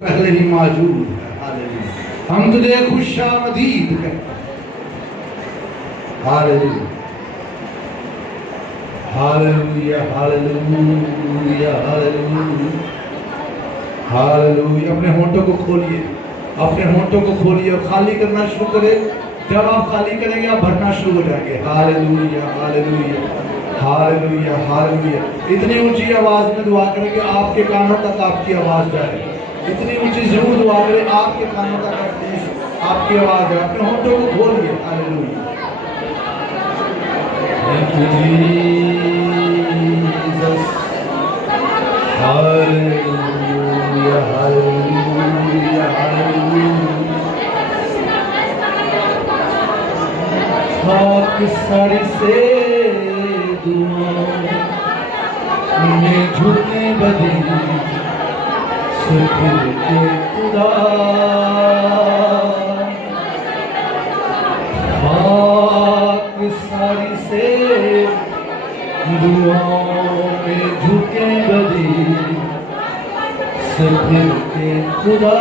पहले ही मौजूद है। हालेलुया। हम तुझे खुशामदीद कहते हैं। Hallelujah hallelujah hallelujah hallelujah hallelujah. अपने होंठों को खोलिए, अपने होंठों को खोलिए और खाली करना शुरू करें। जब आप खाली करेंगे आप भरना शुरू हो जाएंगे। Hallelujah hallelujah hallelujah hallelujah. इतनी ऊंची आवाज में दुआ करें कि आपके कानों तक आपकी आवाज जाए। इतनी ऊंची जरूर दुआ करें आपके कानों तक एटलीस्ट आपकी आवाज है। अपने होंठों को खोलिए। Hallelujah. Thank you Jesus. Hallelujah hallelujah hallelujah. खाकसारी से दुआओं में झुके बदी सुखिल के खुदा। खाकसारी से दुआओं में झुके बदी सुखिल के खुदा।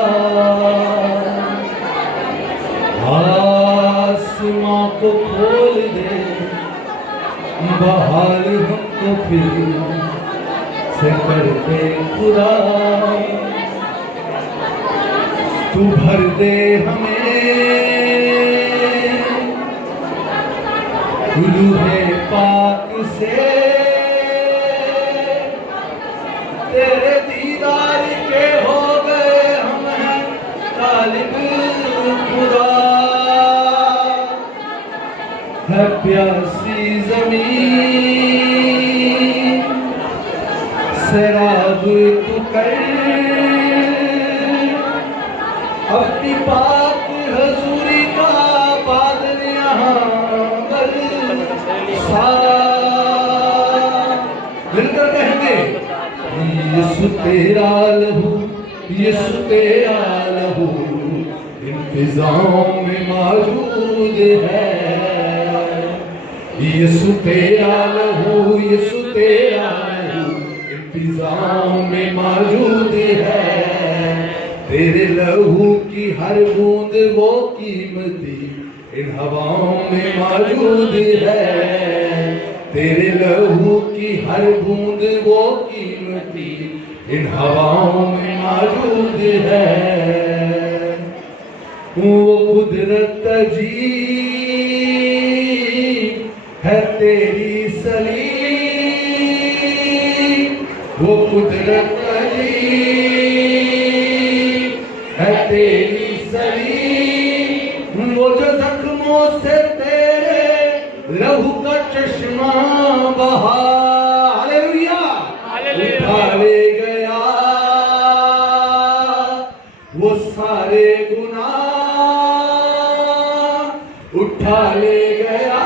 आसमां को खोल दे बहाल हमको फिर से कर दे खुदा। तू भर दे हमें रूहे पाक से। तेरे दीदार के हो गए हम हैं तालिब खुदा। है प्यासी ज़मीन सैराब तू कर अपनी पाक हजूरी का बादल यहाँ बरसा। मिलकर कहेंगे यीशु तेरा लहू, यीशु तेरा लहू इंतज़ाम में मौजूद है। यीशु तेरा लहू, यीशु तेरा लहू इंतज़ाम में मौजूद है। तेरे लहू की हर बूंद वो कीमती इन हवाओं में मौजूद है। तेरे लहू की हर बूंद वो कीमती इन हवाओं में मौजूद है। वो कुदरत अजीब है तेरी सलीम। वो कुदरत अजीब है तेरी सलीम। वो जो जख्मों से तेरे लहू का चश्मा बहा। हालेलुया उठा ले गया वो सारे गुनाह। उठा ले गया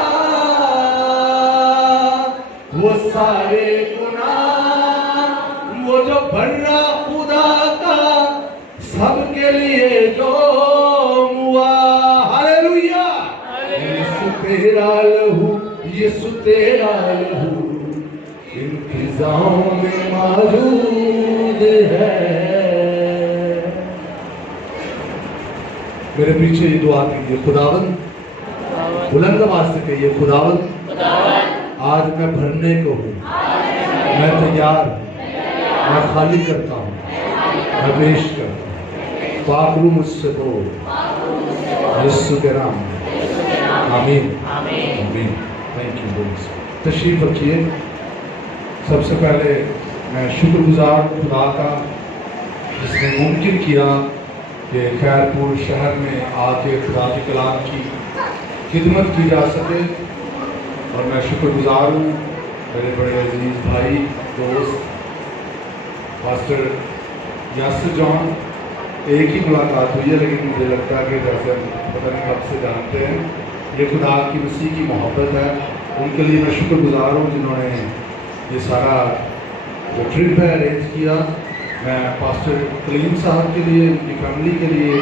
वो सारे गुनाह। वो जो भर्रा खुदा का सबके लिए जो मुआ। हालेलुया। यीशु तेरा लहू, यीशु तेरा लहू इंतज़ाम में मौजूद है। मेरे पीछे ये दुआ कीजिए। खुदावंद, बुलंद आवाज से कहिए खुदावंद आज मैं भरने को हूँ, मैं तैयार हूँ, मैं खाली करता हूँ, मैं पेश करता हूँ। पाक रूह मुझसे बोल यीशु के नाम में। आमीन आमीन। Thank you. तशरीफ रखिए। सबसे पहले मैं शुक्रगुजार खुदा का जिसने मुमकिन किया कि खैरपुर शहर में आके खुदा के कलाम की खिदमत की जा सके। और मैं शुक्रगुजार हूँ मेरे बड़े अजीज़ भाई दोस्त पास्टर यासिर जॉन। एक ही मुलाकात हुई है लेकिन मुझे लगता है कि जैसे पता नहीं कब से जानते हैं। ये खुदा की मसीह की मोहब्बत है। उनके लिए मैं शुक्रगुजार हूँ जिन्होंने ये सारा जो ट्रिप है अरेंज किया। मैं पास्टर कलीम साहब के लिए, उनकी फैमिली के लिए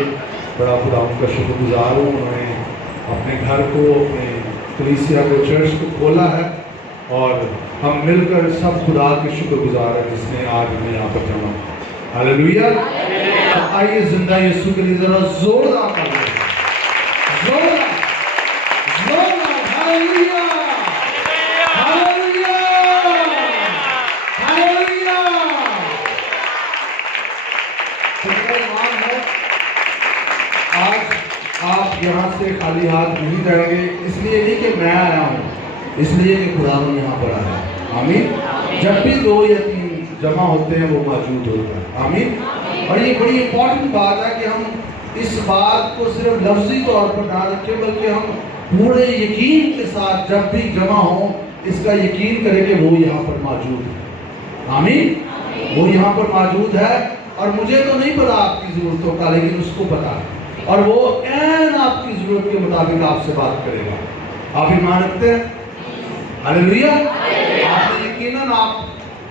बड़ा खुदा उनका शुक्रगुजार हूँ। उन्होंने अपने घर को, अपने कलीसिया को, चर्च को खोला है और हम मिलकर सब खुदा के शुक्रगुजार हैं जिसने आज हमें यहाँ पर जमा। हालेलुया। तो आइए जिंदा यीशु के लिए जरा जोरदार तालियां, जोरदार, जोरदार, हालेलुया, हालेलुया, हालेलुया। तो मेरा ईमान है आज आप यहाँ से खाली हाथ नहीं जाएंगे, इसलिए नहीं कि मैं आया हूँ, इसलिए कि खुदावन यहाँ पर आया। आमीन। जब भी 2 या 3 जमा होते हैं वो मौजूद होता है। आमीन। और ये बड़ी इंपॉर्टेंट बात है कि हम इस बात को सिर्फ लफ्जी तौर पर ना रखें, बल्कि हम पूरे यकीन के साथ जब भी जमा हो इसका यकीन करें कि वो यहाँ पर मौजूद है। आमीन। वो यहाँ पर मौजूद है और मुझे तो नहीं पता आपकी ज़रूरतों का, लेकिन उसको पता है और वो ऐन आपकी ज़रूरत के मुताबिक आपसे बात करेगा। आप ईमान रखते हैं? हालेलुया। आपने यकीनन आप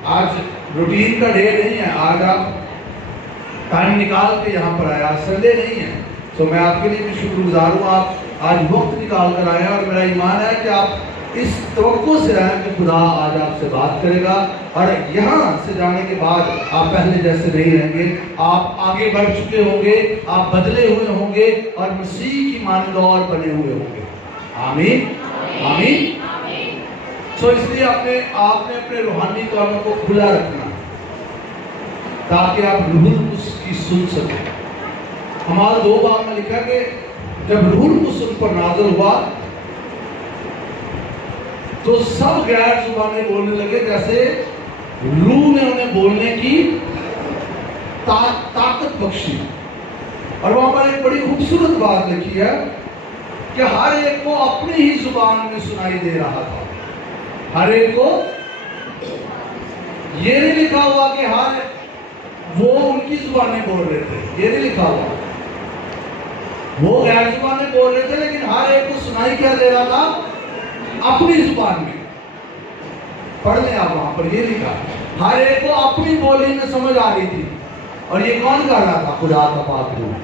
आज रूटीन का डे नहीं है, आज आप टाइम निकाल के यहाँ पर आया, संडे नहीं है, तो मैं आपके लिए भी शुक्रगुजार हूँ। आप आज वक्त निकाल कर आए और मेरा ईमान है कि आप इस तवक्को से आए कि खुदा आज आपसे बात करेगा और यहाँ से जाने के बाद आप पहले जैसे नहीं रहेंगे, आप आगे बढ़ चुके होंगे, आप बदले हुए होंगे और मसीह की मानद और बने हुए होंगे। आमीन, आमीन। सो इसलिए आपने अपने रूहानी कानों को खुला रखना ताकि आप रूहुल कुद्स की सुन सकें। हमारा 2 बाब में लिखा कि जब रूहुल कुद्स उन पर नाज़िल हुआ तो सब गैर जुबानें बोलने लगे, जैसे रूह ने उन्हें बोलने की ताकत बख्शी। और वहां पर एक बड़ी खूबसूरत बात लिखी है कि हर एक को अपनी ही जुबान में सुनाई दे रहा था। हर एक को, ये नहीं लिखा हुआ कि हर वो उनकी जुबानें बोल रहे थे, ये नहीं लिखा हुआ, वो गैर जुबानें बोल रहे थे, लेकिन हर एक को सुनाई क्या दे रहा था? अपनी जुबान में। पढ़ लें आप, वहां पर ये लिखा, हर एक को अपनी बोली में समझ आ रही थी। और ये कौन कर रहा था? खुदा का पाक रूह।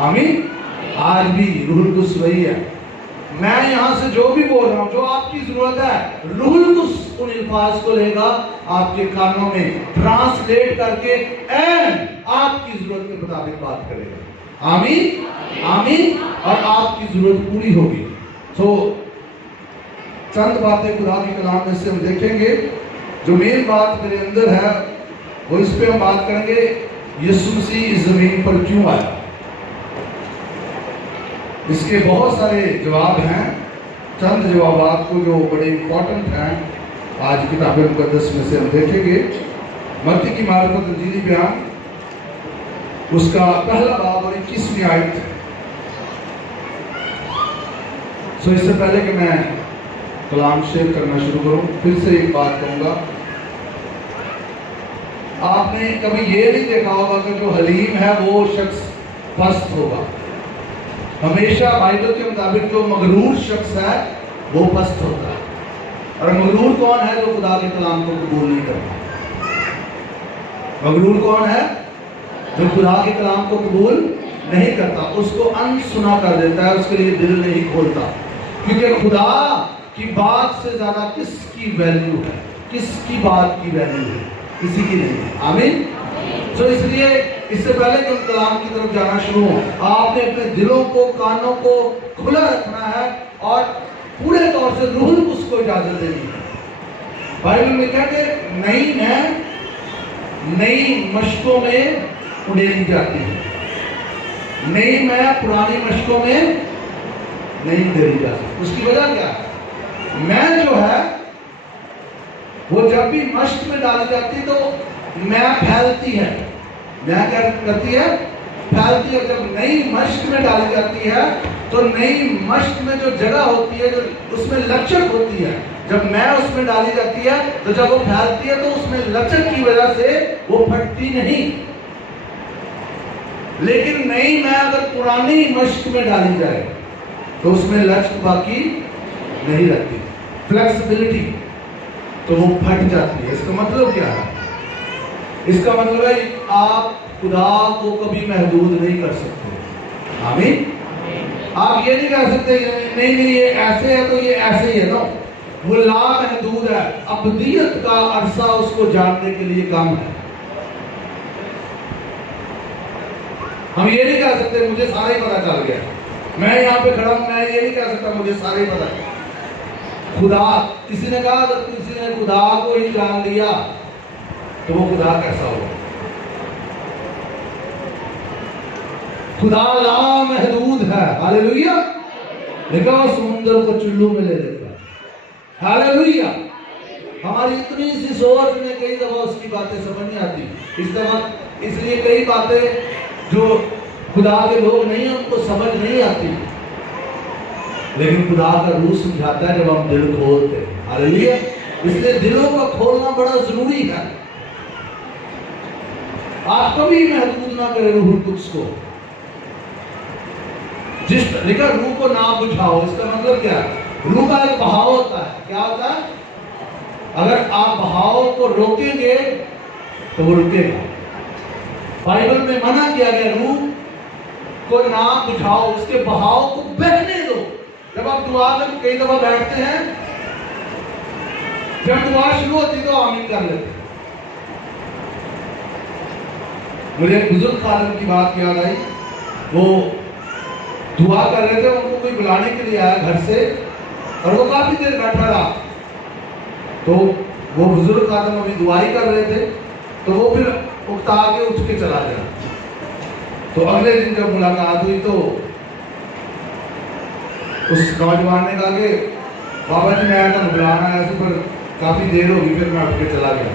आमीन। आज भी रूहुल कुद्स वही है। मैं यहाँ से जो भी बोल रहा हूँ, जो आपकी जरूरत है, रूहुल कुद्स उन अल्फाज को लेगा, आपके कानों में ट्रांसलेट करके एंड आपकी जरूरत के मुताबिक बात करेगा। आमीन, आमीन। और आपकी जरूरत पूरी होगी। तो चंद बातें खुदा के कलाम में से हम देखेंगे। जो मेन बात मेरे अंदर है वो इस पे हम बात करेंगे, यीशु मसीह इस जमीन पर क्यों आया। इसके बहुत सारे जवाब हैं, चंद जवाबात को जो बड़े इंपॉर्टेंट हैं आज किताब मुकद्दस में से हम देखेंगे। मत्ती की मार्फत इंजीली बयान उसका पहला बाब और 21वीं आयत। सो इससे पहले कि मैं कलाम शेयर करना शुरू करूं, फिर से एक बात कहूंगा। आपने कभी ये नहीं देखा होगा कि जो हलीम है वो शख्स पस्त होगा। हमेशा बाइबल के मुताबिक जो मगरूर शख्स है वो पस्त होता है। और मगरूर कौन है? जो खुदा के कलाम को कबूल नहीं करता। मगरूर कौन है? जो खुदा के कलाम को कबूल नहीं करता, उसको अनसुना कर देता है, उसके लिए दिल नहीं खोलता। क्योंकि खुदा की बात से ज्यादा किसकी वैल्यू है? किसकी बात की वैल्यू है? किसी की नहीं। आमीन। तो इसलिए इससे पहले कि हम कलाम की तरफ जाना शुरू हो, आपने अपने दिलों को, कानों को खुला रखना है और पूरे तौर से रूहुल कुद्स को इजाजत देनी है। बाइबल में क्या कि नई मशकों में उड़ेली जाती है, नई मैं पुरानी मशकों में नहीं उड़ेली जाती। उसकी वजह क्या है? मैं जो है वो जब भी मश्क में डाली जाती है तो मैं फैलती है। मैं क्या करती है? फैलती है। जब नई मश्क में डाली जाती है तो नई मश्क में जो जगह होती है, जो उसमें लचक होती है, जब मैं उसमें डाली जाती है तो जब वो फैलती है तो उसमें लचक की वजह से वो फटती नहीं। लेकिन नई मैं अगर पुरानी मश्क में डाली जाए तो उसमें लचक बाकी नहीं रहती, फ्लेक्सिबिलिटी, तो वो फट जाती है। इसका मतलब क्या है? इसका मतलब है आप खुदा को कभी महदूद नहीं कर सकते। आमीन। आप ये नहीं कह सकते नहीं नहीं ये ऐसे है तो ये ऐसे ही है ना। वो लामहदूद है, अबदियत का अरसा उसको जानने के लिए कम है। हम ये नहीं कह सकते मुझे सारा ही पता चल गया, मैं यहाँ पे खड़ा हूं, मैं ये नहीं कह सकता मुझे सारा ही पता है। खुदा, किसी ने कहा अगर किसी ने खुदा को ही जान लिया तो वो खुदा कैसा होगा? खुदा लामहदूद है, हालेलुया। देखा समुद्र को चुल्लू में ले लेता है, हालेलुया। हमारी इतनी सी सोच में कई दफा उसकी बातें समझ नहीं आती, इस दफा इसलिए कई बातें जो खुदा के लोग नहीं है उनको समझ नहीं आती, लेकिन खुदा का रूह समझाता है जब हम दिल खोलते हैं, हालेलुया। इसलिए दिलों का खोलना बड़ा जरूरी है। आप कभी महदूद ना करें रूह कुछ को, जिस लिखा रूह को ना बुझाओ, इसका मतलब क्या है? रूह का एक बहाव होता है, क्या होता है? अगर आप बहाव को रोकेंगे तो वो रुकेगा। बाइबल में मना किया गया रूह को ना बुझाओ, उसके बहाव को बहने दो। जब आप दुआ में कई दफा बैठते हैं, जब दुआ शुरू होती तो आमीन कर लेते। मुझे एक बुजुर्ग आदमी की बात याद आई, वो दुआ कर रहे थे, उनको कोई बुलाने के लिए आया घर से और वो काफी देर बैठा रहा। तो वो बुजुर्ग आदमी अभी दुआई कर रहे थे, तो वो फिर उकता के उठ के चला गया। तो अगले दिन जब मुलाकात हुई तो उस नौजवान ने कहा कि बाबा जी मैं आया था बुलाना आया था, पर काफी देर होगी, फिर मैं उठ के चला गया।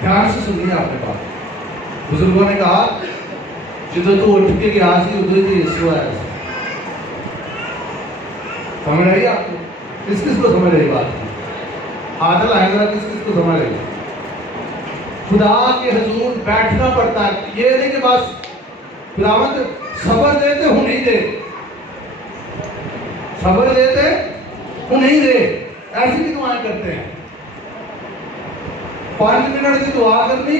ध्यान से सुनिए आपने बात। बुजुर्गों ने कहा जिधर तू उठ के गया सी उधर ही यीशु आया। समझ रही आपको? किस किस को समझ रही बात? हाथ लाएगा, किस किस को समझ रही? खुदा के हुजूर बैठना पड़ता है। ये नहीं कि बस खुदावंद सबर देते हो नहीं दे, सबर देते हो नहीं दे, ऐसी भी दुआएं करते हैं। 5 मिनट की दुआ करनी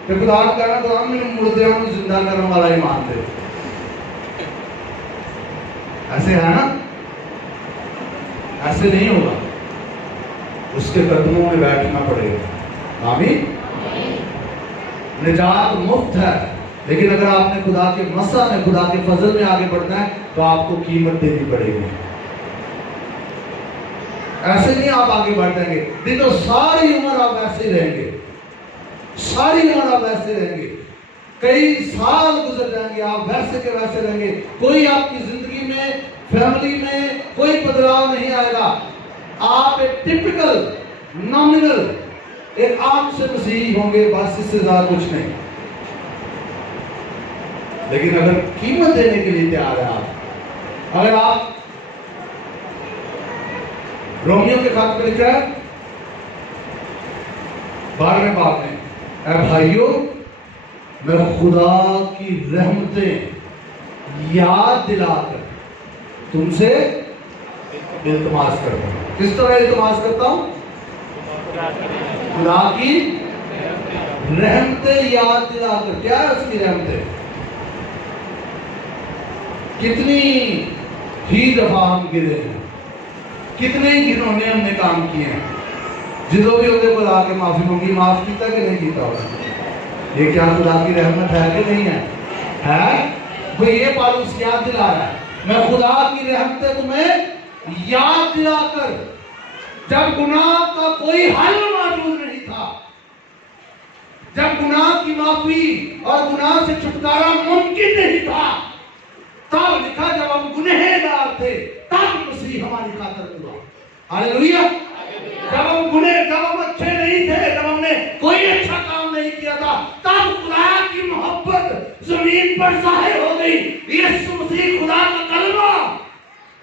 तो खुदा कहना खुदा मैंने मुर्दे को जिंदा करने वाला ही मान दे। ऐसे है ना? ऐसे नहीं होगा, उसके कदमों में बैठना पड़ेगा। आमीन। निजात मुफ्त है, लेकिन अगर आपने खुदा के मसा में, खुदा के फजल में आगे बढ़ना है तो आपको कीमत देनी पड़ेगी। ऐसे नहीं आप आगे बढ़ जाएंगे, नहीं तो सारी उम्र आप ऐसे रहेंगे, सारी उम्र आप ऐसे रहेंगे। कई साल गुजर जाएंगे, आप वैसे के वैसे रहेंगे। कोई आपकी जिंदगी में, फैमिली में कोई बदलाव नहीं आएगा। आप एक टिपिकल नॉमिनल एक आम से मसीही होंगे, बस इससे ज्यादा कुछ नहीं। लेकिन अगर कीमत देने के लिए तैयार है आप, अगर आप रोमियो के खत में लिखा है 12वें बाब में, ऐ भाइयों मैं खुदा की रहमतें याद दिलाकर तुमसे इल्तिमास करता हूं। किस तरह इल्तिमास करता हूं? खुदा की रहमतें याद दिलाकर। क्या है उसकी रहमतें? कितनी ही दफा हम गिरे हैं, कितने ही घिनौने हमने काम किए हैं, जिदों भी उन्हें बुला के माफी मांगी, माफ किया कि नहीं किया होगा। ये क्या खुदा की रहमत है कि नहीं है? है। वो ये पालूस याद दिला रहा है, मैं खुदा की रहमतें तुम्हें याद दिलाकर, जब गुनाह का कोई हल मौजूद नहीं था, जब गुनाह की माफी और गुनाह से छुटकारा मुमकिन नहीं था, तब लिखा जब हम गुनहगार थे तब मसीह हमारी खातिर हुआ। हालेलुया। जब हम अच्छे नहीं थे, जब हमने कोई अच्छा काम नहीं किया था, तब खुदा की मोहब्बत जमीन पर जाहिर हो गई। यीशु मसीह खुदा का कलमा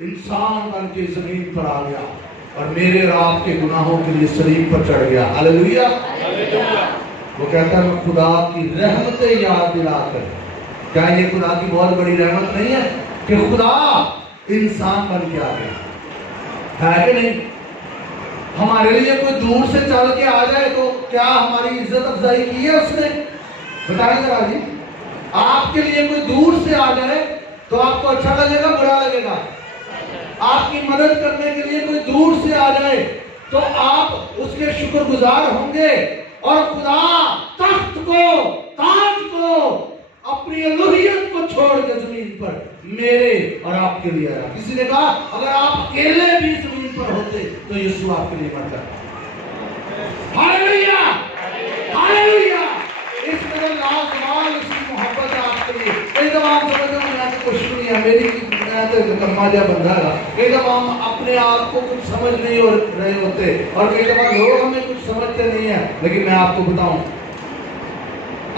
इंसान बन के जमीन पर आ गया और मेरे और आपके गुनाहों के लिए सलीब पर चढ़ गया। हालेलुया। वो कहता है मैं खुदा की रहमतें याद दिलाकर। क्या ये खुदा की बहुत बड़ी रहमत नहीं है कि खुदा इंसान बन के आ गया? है कि नहीं? हमारे लिए कोई दूर से चल के आ जाए तो क्या हमारी इज्जत अफजाई की है उसने? बताएं जरा जी। आपके लिए कोई दूर से आ जाए तो आपको अच्छा लगेगा, बुरा लगेगा? आपकी मदद करने के लिए कोई दूर से आ जाए तो आप उसके शुक्रगुजार होंगे और खुदा तख्त को, ताज को अपनी अलूहियत को छोड़ के जमीन पर मेरे और आपके लिए आया। किसी ने कहा अगर आप अकेले भी जमीन पर होते तो यीशु आपके लिए मर जाता। Hallelujah, hallelujah. इस कदर लाजवाब इसकी मोहब्बत है आपके लिए। कई दफा हम समझते हैं मैं तो कुछ नहीं है, मेरी मैं तो कम्मा जा बंदा है। कई दफा हम अपने आप को कुछ समझ नहीं हो रहे होते और कई दफा लोग हमें कुछ समझते नहीं है। लेकिन मैं आपको बताऊं,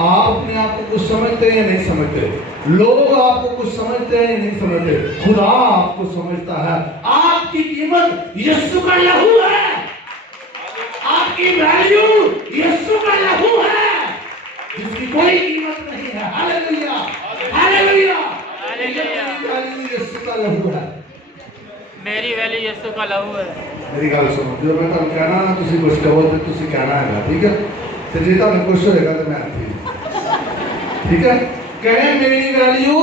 आप अपने आप को कुछ समझते हैं या नहीं समझते? लोग आपको कुछ समझते हैं या नहीं समझते? खुदा आपको समझता है। आपकी कीमत यीशु का लहू है, आपकी वैल्यू यीशु का लहू है, जिसकी कोई कीमत नहीं है। Hallelujah, hallelujah. वैल्यू यीशु का लहू है, मेरी वैल्यू यीशु का लहू है। मेरी गल सुनो, जो मैं तुम कहना ना तुसी कुछ कहो तो तुसी कहना है, ठीक है? तो जे तुम कुछ होएगा तो मैं ठीक है? कहे मेरी वैल्यू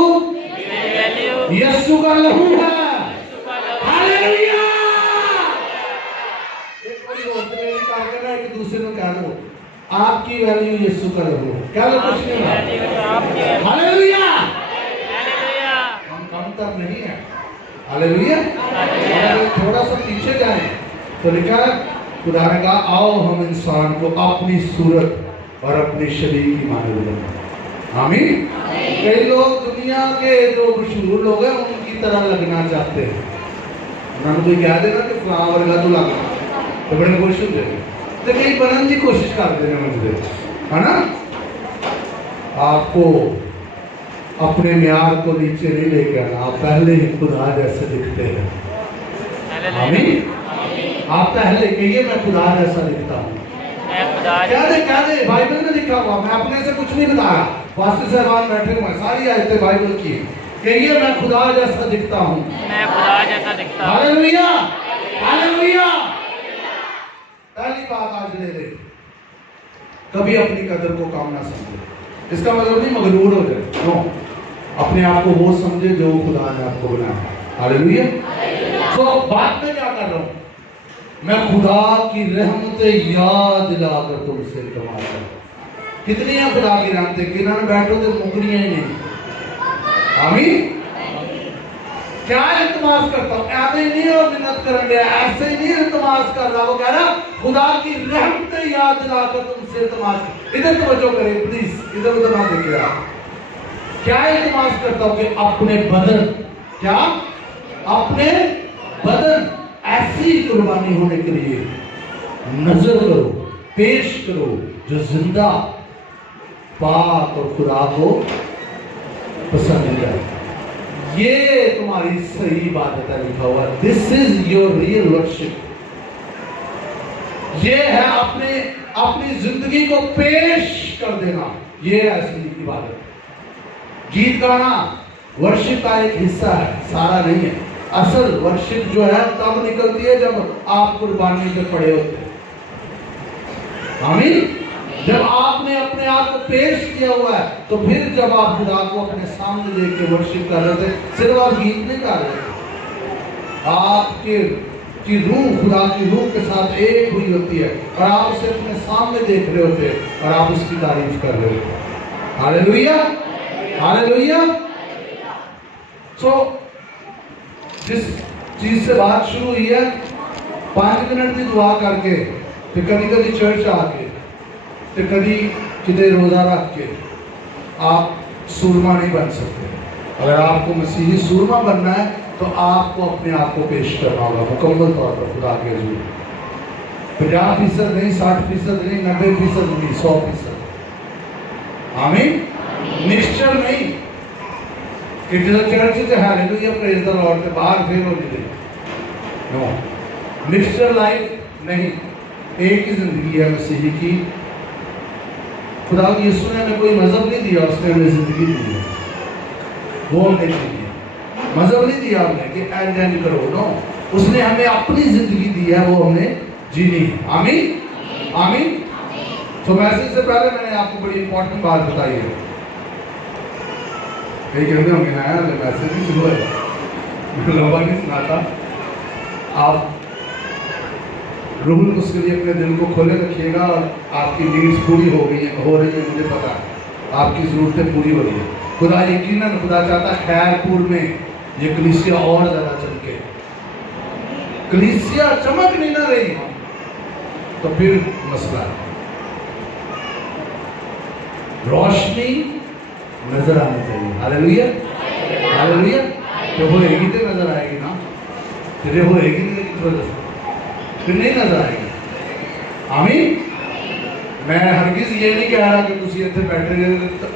यीशु का लहू है। हालेलुया। एक कोई और मेरी करके ना एक दूसरे को कह दो आपकी वैल्यू यीशु का लहू है। क्या लोग कुछ नहीं है? Hallelujah, hallelujah. हम कम तक नहीं है। हालेलुया। थोड़ा सा पीछे जाएं तो लिखा है खुदा ने कहा आओ हम इंसान को अपनी सूरत और अपने शरीर की मानव बनाएं। आमीन। कई लोग दुनिया के जो मशहूर लोग हैं उनकी तरह लगना चाहते हैं। उन्होंने कोई कह देना कि फलां वर्गा तो लगना तो बड़े खुश होते हैं, तो कई बनने की कोशिश करते हैं मुझे, है ना? आपको अपने म्यार को नीचे नहीं लेके आना, आप पहले ही खुदा जैसे दिखते हैं। आमीन। आप पहले कहिए मैं खुदा जैसा दिखता हूँ। क्या दे बाइबल में लिखा हुआ, मैं अपने से कुछ नहीं बताया। पास्टर साहब बैठे हुए सारी आयतें बाइबल की। कहिए मैं खुदा जैसा दिखता हूँ, मैं खुदा जैसा दिखता हूँ। Hallelujah, hallelujah. पहली बात आज ले ले, कभी अपनी कदर को कम ना समझे। इसका मतलब नहीं मगरूर हो जाए, नो, अपने आप को वो समझे जो खुदा ने आपको बनाया। हालेलुया। तो बात में क्या कर रहा हूँ, मैं खुदा की रहमतें याद दिलाकर तुमसे इल्तिमास करता हूं। कितनी है खुदा की रहमतें, किनारे बैठो तो मुकरियां ही नहीं। आमीन। क्या इल्तिमास करता हूं, ऐसे ही नहीं और मिन्नत करने, ऐसे ही नहीं इल्तिमास कर रहा। वो कह रहा खुदा की रहमतें याद दिलाकर तुमसे इल्तिमास। इधर तवज्जो करें प्लीज, इधर उधर ना देखिए आप। क्या इल्तिमास करता हूं कि अपने बदन, क्या अपने बदन ऐसी कुर्बानी होने के लिए नजर करो, पेश करो जो जिंदा, पाक और खुदा को पसंद है। ये तुम्हारी सही इबादत है, लिखा हुआ this is your real worship. ये है अपनी जिंदगी को पेश कर देना, ये है असली इबादत। गीत गाना वर्शिप का एक हिस्सा है, सारा नहीं है। असल वर्शिप जो है तब निकलती है जब आप कुर्बानी पे पड़े होते हैं। आमीन। जब आपने अपने आप को पेश किया हुआ है तो फिर जब आप खुदा को अपने सामने देख के वर्शिप कर रहे थे, सिर्फ आप गीत नहीं गा रहे थे, आपके की रूह खुदा की रूह के साथ एक हुई होती है और आप उसे अपने सामने देख रहे होते और आप उसकी तारीफ कर रहे होते। Hallelujah, hallelujah. सो जिस चीज से बात शुरू हुई है, 5 मिनट की दुआ करके, तो कभी कभी चर्च आके, तो कभी किधर रोजा रख के आप सूरमा नहीं बन सकते। अगर आपको मसीही सूरमा बनना है तो आपको अपने आप को पेश करना होगा मुकम्मल तौर पर खुदा के हुजूर। 50% नहीं, 60% नहीं, 90% नहीं, 100%। आमीन। निश्चय नहीं कि जो चर्च से हालेलुया प्रेज द लॉर्ड के बाहर फेल हो जाए, नो। मिक्सचर लाइफ नहीं, एक ही जिंदगी है मसीही की। खुदा यीशु ने हमें कोई मजहब नहीं दिया, उसने हमें जिंदगी दी है, वो हमने दी। मजहब नहीं दिया हमने कि एंड एंड करो, नो। उसने हमें अपनी जिंदगी दी है, वो हमने जीनी है। आमीन, आमीन। तो मैसेज से पहले मैंने आपको बड़ी इंपॉर्टेंट बात बताई है। कई कहते होंगे ना मैसेज भी शुरू है, लंबा नहीं सुनाता। आप रूहुल उसके लिए अपने दिल को खोले रखिएगा और आपकी नीड्स पूरी हो रही है, मुझे पता है। आपकी जरूरतें पूरी हो रही है। खुदा यकीनन खुदा चाहता है खैरपुर में ये कलीसिया और ज्यादा चमके। कलीसिया चमक नहीं ना रही तो फिर मसला है। रोशनी नजर आनी चाहिए। Hallelujah hallelujah. तो होएगी तो नजर आएगी ना, फिर होएगी नहीं किस वजह से, फिर नहीं नजर आएगी। आमीन। मैं हरगिज ये नहीं कह रहा कि तुम इतने बैठे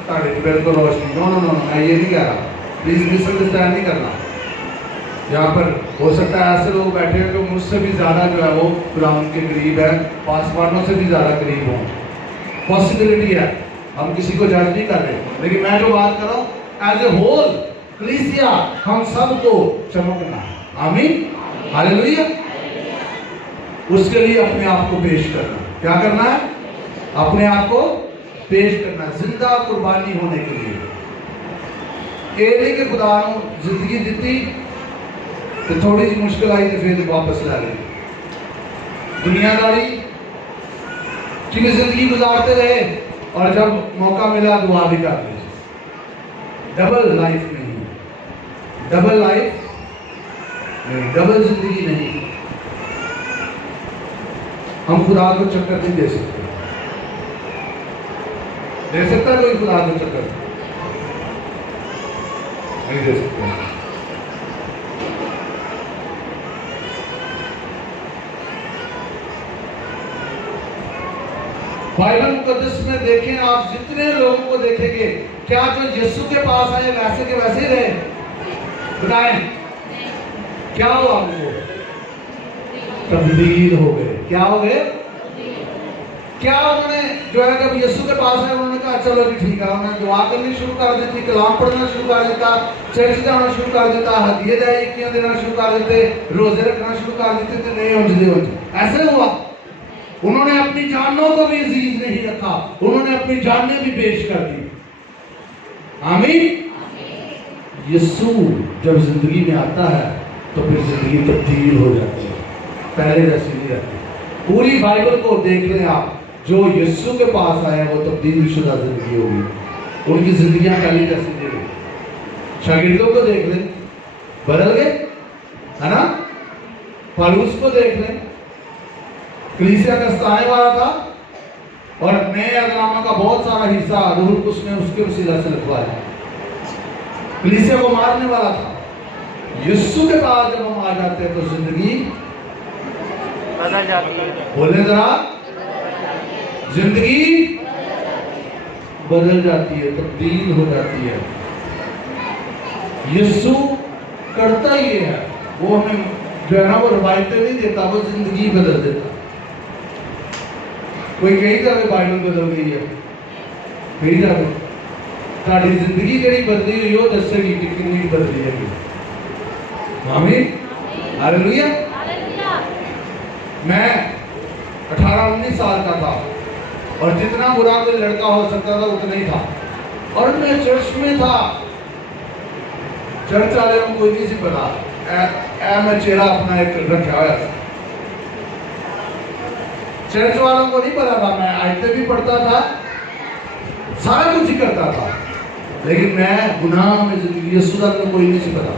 ताड़े बिल्कुल रोशनी, नो नो नो, मैं ये नहीं कह रहा। प्लीज मिसअंडरस्टैंड नहीं करना। यहाँ पर हो सकता है ऐसे लोग बैठे हैं जो मुझसे भी ज़्यादा जो है वो खुदावंद के करीब है, पासवानों से भी ज़्यादा करीब हों। पॉसिबिलिटी है, हम किसी को जज नहीं कर रहे, लेकिन मैं जो बात कर रहा हूँ एज ए होल कलीसिया हम सबको चमकना है। आमीन हालेलुया। उसके लिए अपने आप को पेश करना, क्या करना है? अपने आप को पेश करना, जिंदा कुर्बानी होने के लिए। एली के खुदा ने जिंदगी दी तो थोड़ी सी मुश्किल आई तो फिर वापस ला ली। दुनियादारी की भी जिंदगी गुजारते रहे और जब मौका मिला दुआ भी कर ली। डबल लाइफ नहीं, डबल लाइफ नहीं, डबल जिंदगी नहीं। हम खुदा को चक्कर नहीं दे सकते। दे सकता है कोई खुदा को चक्कर? नहीं दे सकते। बाइबल मुकद्दस में देखें आप, जितने लोगों को देखेंगे, क्या जो यीशु के पास आए वैसे के वैसे ही रहे? बताएं क्या हुआ? उनको तब्दील हो गए। क्या हो गए? क्या उन्होंने जो है जब यीशु के पास आए उन्होंने कहा चलो जी ठीक है, उन्होंने दुआ करनी शुरू कर दी थी, कलाम पढ़ना शुरू कर देता, चर्च जाना शुरू कर देता, हदिये दायिकियां देना शुरू कर देते, रोजे रखना शुरू कर देते थे। नहीं होते ऐसे हुआ। उन्होंने अपनी जानों को भी अजीज नहीं रखा, उन्होंने अपनी जानें भी पेश कर दी। आमीन। यीशु जब जिंदगी में आता है तो फिर जिंदगी तब्दील हो जाती है, पहले जैसी नहीं रहती। पूरी बाइबल को देख लें आप, जो यीशु के पास आए वो तब्दील शुदा जिंदगी होगी, उनकी जिंदगियां पहले जैसी नहीं रही। शागिर्दों को देख लें, बदल गए, है ना? पौलुस को देख लें, कलीसिया का सताने वाला था और नए अहदनामा का बहुत सारा हिस्सा रूह उसने उसके वसीला से लिखवाया। कलीसिया को मारने वाला था। यीशु के पास जब हम आ जाते हैं तो जिंदगी बदल जाती है। बोले जरा, जिंदगी बदल जाती है, तब्दील हो जाती है। यीशु करता ही है, वो हमें जो है ना वो रवायतें नहीं देता, वो जिंदगी बदल देता। कोई कही जाए बाइबल बदल गई है, कही जाए ताड़ी जिंदगी जड़ी बदली हुई हो दसेगी कि कितनी बदली है। आमीन हालेलुया। मैं 18-19 साल का था और जितना बुरा कोई लड़का हो सकता था उतना ही था, और मैं चर्च में था। चर्च वाले को कोई नहीं सी पता, मैं चेहरा अपना एक रखा हुआ था। चर्च वालों को नहीं पता था, मैं आयतें भी पढ़ता था, सारा कुछ ही करता था, लेकिन मैं गुनाह में जिंदगी यीशु का कोई नहीं सी पता।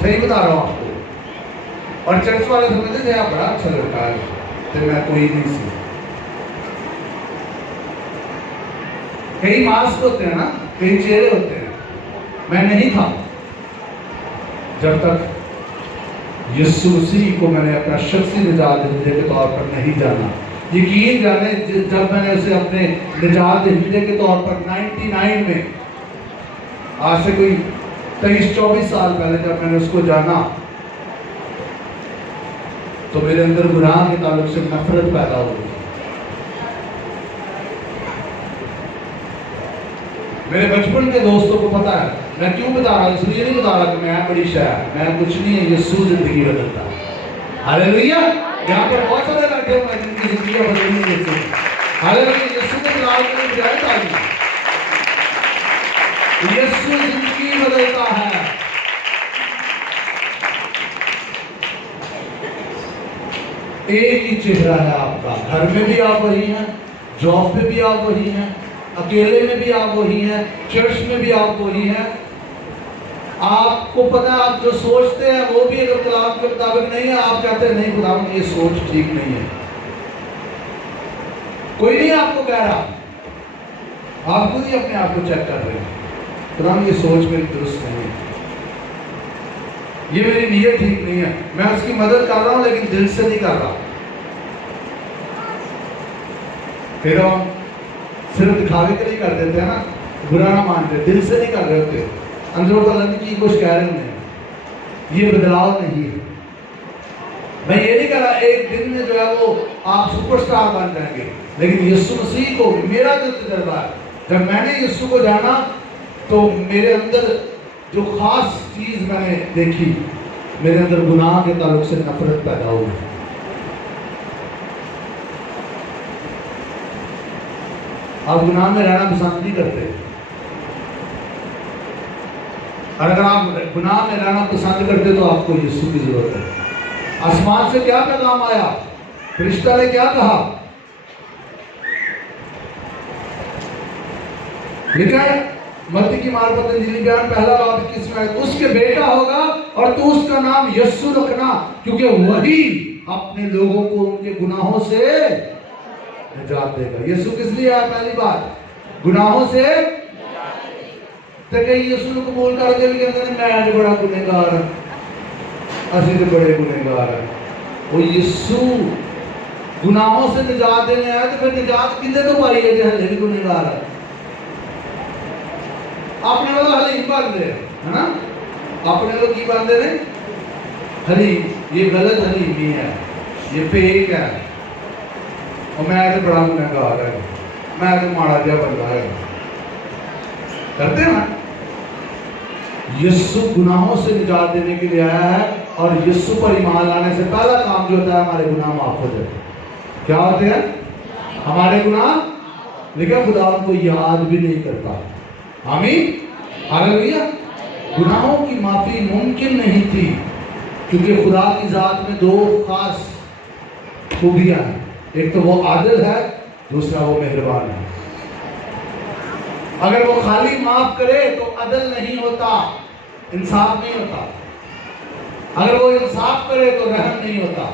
सही बता रहा हूँ आपको। और चर्च वाले समझते थे आप बड़ा अच्छा लड़का है, तो मैं कोई नहीं सी। कई मास्क होते हैं ना, कई चेहरे होते हैं, मैं नहीं था। जब तक यीशु मसीह को मैंने अपना शख्सी निजात दहिंदे के तौर पर नहीं जाना, यकीन जाने जब मैंने उसे अपने निजात दहिंदे के तौर पर 99 में, आज से कोई 23-24 साल पहले जब मैंने उसको जाना, तो मेरे अंदर गुनाह के ताल्लुक से नफरत पैदा हो गई। मेरे बचपन के दोस्तों को पता है मैं क्यों बता रहा हूं, इसलिए नहीं बता रहा कि मैं बड़ी शायर, मैं कुछ नहीं है, यीशु जिंदगी बदलता है। हालेलुया। यहाँ पर बहुत सारे बैठे हुए हैं जिनकी जिंदगी बदलनी है यीशु। हालेलुया। यीशु के नाम में हिदायत आ गई। यीशु जिंदगी बदलता है। एक ही चेहरा है आपका, घर में भी आप वही हैं, जॉब पे भी आप वही हैं, अकेले में भी आप वही हैं, चर्च में भी आप वही हैं। आपको पता है आप जो सोचते हैं वो भी अगर कलाम के मुताबिक नहीं है, आप कहते हैं नहीं खुदावंद ये सोच ठीक नहीं है। कोई नहीं आपको कह रहा, आप खुद ही अपने आप को चेक कर रहे हैं। खुदावंद ये सोच मेरी दुरुस्त नहीं है, ये मेरी नीयत ठीक नहीं है, मैं उसकी मदद कर रहा हूं लेकिन दिल से नहीं कर रहा। फिर हम सिर्फ दिखावे के लिए कर देते हैं ना, बुरा ना मानते, दिल से नहीं कर रहे होते, अंदरों पता की कुछ कह रहे हैं। ये बदलाव नहीं है। मैं ये नहीं कह रहा एक दिन में जो है वो आप सुपरस्टार बन जाएंगे, लेकिन यीशु मसीह को, मेरा जो तजुर्बा है, जब मैंने यीशु को जाना तो मेरे अंदर जो खास चीज मैंने देखी, मेरे अंदर गुनाह के ताल्लुक से नफरत पैदा हुई। आप गुनाह में रहना पसंद नहीं करते, और अगर आप गुनाह में रहना पसंद करते तो आपको यीशु की जरूरत है। आसमान से क्या पैगाम आया, फरिश्ता ने क्या कहा, लिखा है मत्ती की मार्फत इंजीली बयान पहला बाब 21 में, उसके बेटा होगा और तू उसका नाम यीशु रखना, क्योंकि वही अपने लोगों को उनके गुनाहों से निजात देगा। यीशु किस लिए आया? पहली बात गुनाहों से। तो कई यीशु को कबूल करके भी कहते हैं मैं बड़ा गुनहगार हूं, असि तो बड़े गुनहगार हैं। वो यीशु गुनाहों से निजात देने आया, तो फिर निजात किन्ने तो पाई है जो हले भी गुनहगार है। अपने लोग हलीम बनते है ना, अपने लोग की बनते ने हलीम। ये गलत हलीमी है, ये फेक है। और मैं तो बड़ा गुनहगार है, मैं तो माड़ा जहा बंदा है, करते हैं ना। यीशु गुनाहों से निजात देने के लिए आया है, और यीशु पर ईमान लाने से पहला काम जो होता है हमारे गुनाह माफ हो जाते हैं। क्या होते हैं हमारे गुनाह? लेकिन खुदा उनको याद भी नहीं करता। आमीन, हालेलुया। गुनाहों की माफी मुमकिन नहीं थी, क्योंकि खुदा की जात में दो खास खूबियां हैं, एक तो वो आदिल है, दूसरा वो मेहरबान है। अगर वो खाली माफ करे तो अदल नहीं होता, इंसाफ नहीं होता। अगर वो इंसाफ करे तो रहम नहीं होता।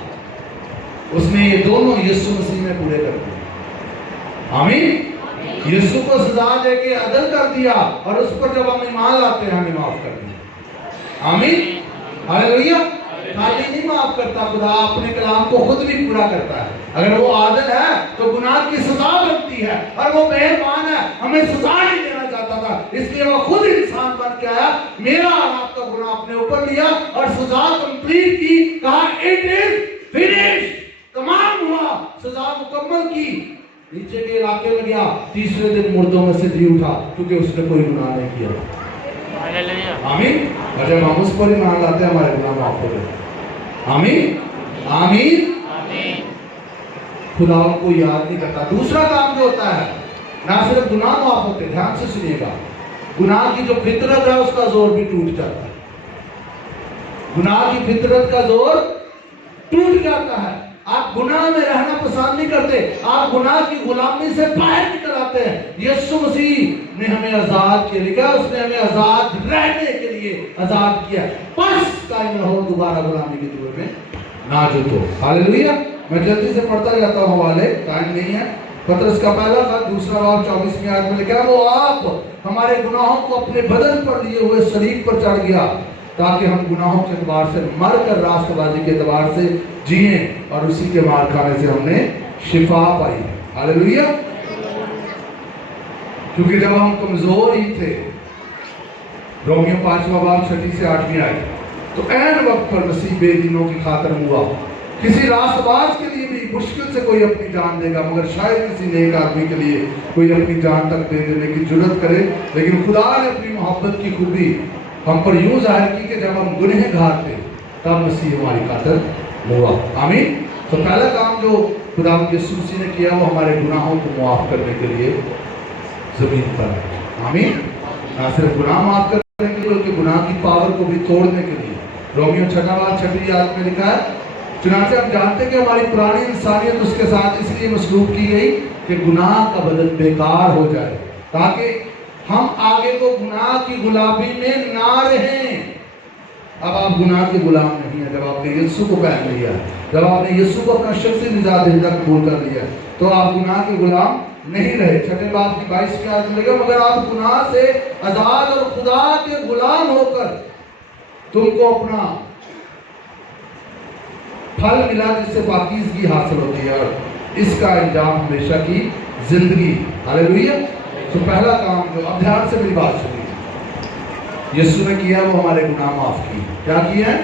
उसने ये दोनों यीशु मसीह में पूरे कर दिए। आमीन। यीशु को सजा देके अदल कर दिया, और उस पर जब हम ईमान लाते हैं हमें माफ कर दिया। आमीन, हालेलुया। खाली नहीं माफ करता खुदा, अपने कलाम को खुद भी पूरा करता है। अगर वो आदल है तो गुनाह की सजा बनती है, और वो मेहरबान है, हमें सजा नहीं देना चाहता था, इसलिए वो खुद इंसान बन के आया, मेरा और आपका गुनाह अपने ऊपर लिया और सजा कंप्लीट की। कहा इट इज फिनिश्ड, तमाम हुआ, सजा मुकम्मल की। नीचे के इलाके में गया, तीसरे दिन मुर्दों में से जी उठा, क्योंकि उसने कोई गुनाह नहीं किया। आमीन। और जब हम उस पर ईमान लाते हैं हमारे गुनाह माफ हो जाते हैं। आमीन, आमीन। खुदा को याद नहीं करता। दूसरा काम जो होता है, ना सिर्फ गुनाह माफ होते, ध्यान से सुनिएगा, गुनाह की जो फितरत है उसका जोर भी टूट जाता है। गुनाह की फितरत का जोर टूट जाता है। आप गुनाह में रहना पसंद नहीं करते, आप गुनाह की गुलामी से बाहर निकल आते हैं। यीशु मसीह ने हमें आजाद किया, लिखा उसने हमें आजाद रहने के लिए आजाद किया। बस कायम रहो, दोबारा गुलामी के जुए में ना जुटो। हालेलुया। मैं जल्दी से पढ़ता जाता हूँ हवाले, टाइम नहीं है। पतरस का पहला खत दूसरा बाब 24वीं आयत में लिखा, वो आप हमारे गुनाहों को अपने बदन पर लिए हुए शरीर पर चढ़ गया, ताकि हम गुनाहों के एतबार से मरकर रास्तबाजी के एतबार से जिए, और उसी के मार खाने से हमने शिफा पाई। हालेलुया। क्योंकि जब हम कमजोर ही थे, रोमियो 5वां बाब 6 से 8वीं आयत, तो ऐन वक्त पर मसीह बेदीनों की खातिर हुआ। किसी रास्तबाज के लिए भी मुश्किल से कोई अपनी जान देगा, मगर शायद किसी नेक आदमी के लिए कोई अपनी जान तक दे देने की जुर्रत करे। लेकिन खुदा ने अपनी मोहब्बत की खूबी हम पर यूं जाहिर की कि जब हम गुनहगार थे तब मसीह हमारी खातिर हुआ। आमीन। तो पहला काम जो खुदा यीशु मसीह ने किया वो हमारे गुनाहों को माफ करने के लिए जमीन पर है। आमीन। ना सिर्फ गुनाह माफ करने के लिए, बल्कि गुनाह की पावर को भी तोड़ने के लिए। रोमियो 6वां बाब 6वीं आयत में लिखा है, चुनांचे हम जानते कि हमारी पुरानी इंसानियत उसके साथ इसलिए मसलूब की गई कि गुनाह का बदन बेकार हो जाए ताकि हम आगे को गुनाह की गुलामी में ना रहें। अब आप गुनाह के गुलाम नहीं है जब आपने यीशु को पहन लिया, जब आपने यीशु को अपना शख्सी निजात देहता कबूल कर लिया, तो आप गुनाह के गुलाम नहीं रहे। छठे बाब की 22 आयत में लिखा, मगर आप गुनाह से आजाद और खुदा के गुलाम होकर तुमको अपना फल मिला जिससे पाकीज़गी हासिल होती है, और इसका अंजाम हमेशा की जिंदगी। हालेलुया। तो पहला काम जो, अब ध्यान से मेरी बात सुनिए, यीशु ने किया वो हमारे गुनाह माफ किए। क्या किए हैं?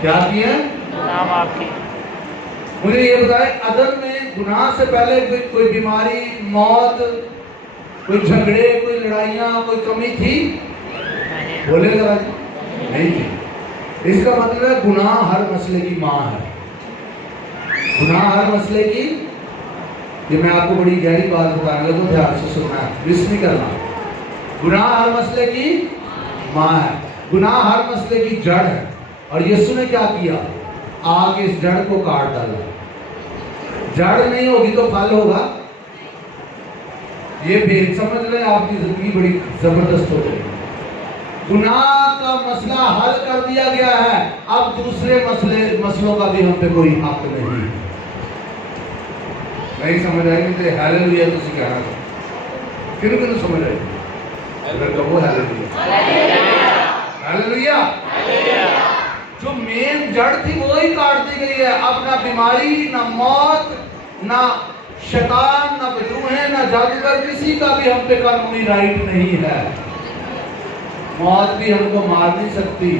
क्या किए हैं? गुनाह माफ किए। मुझे ये बताए, अदन में गुनाह से पहले कोई बीमारी, मौत, कोई झगड़े, कोई लड़ाइयाँ, कोई कमी थी? बोले जरा। नहीं थी। इसका मतलब है गुनाह हर मसले की माँ है। गुनाह हर मसले की, ये मैं आपको बड़ी गहरी बात बताऊंगा तो ध्यान से सुनना है, मिस नहीं करना। गुनाह हर मसले की माँ है। गुनाह हर मसले की जड़ है। और यीशु ने क्या किया? आगे इस जड़ को काट डाला। जड़ नहीं होगी तो फल होगा। ये भेद समझ लें, आपकी जिंदगी बड़ी जबरदस्त हो गई। गुनाह का मसला हल कर दिया गया है, अब दूसरे मसलों का भी हम पे कोई हक नहीं समझ आएगी तो हालेलुया तो कहना किन किन समझ आएगी? अगर कहो हालेलुया। जो मेन जड़ थी वो ही काट दी गई है। अब ना बीमारी, ना मौत, ना शैतान, ना बदरूह, ना जादूगर, किसी का भी हम पे कानूनी राइट नहीं है। मौत भी हमको मार नहीं सकती।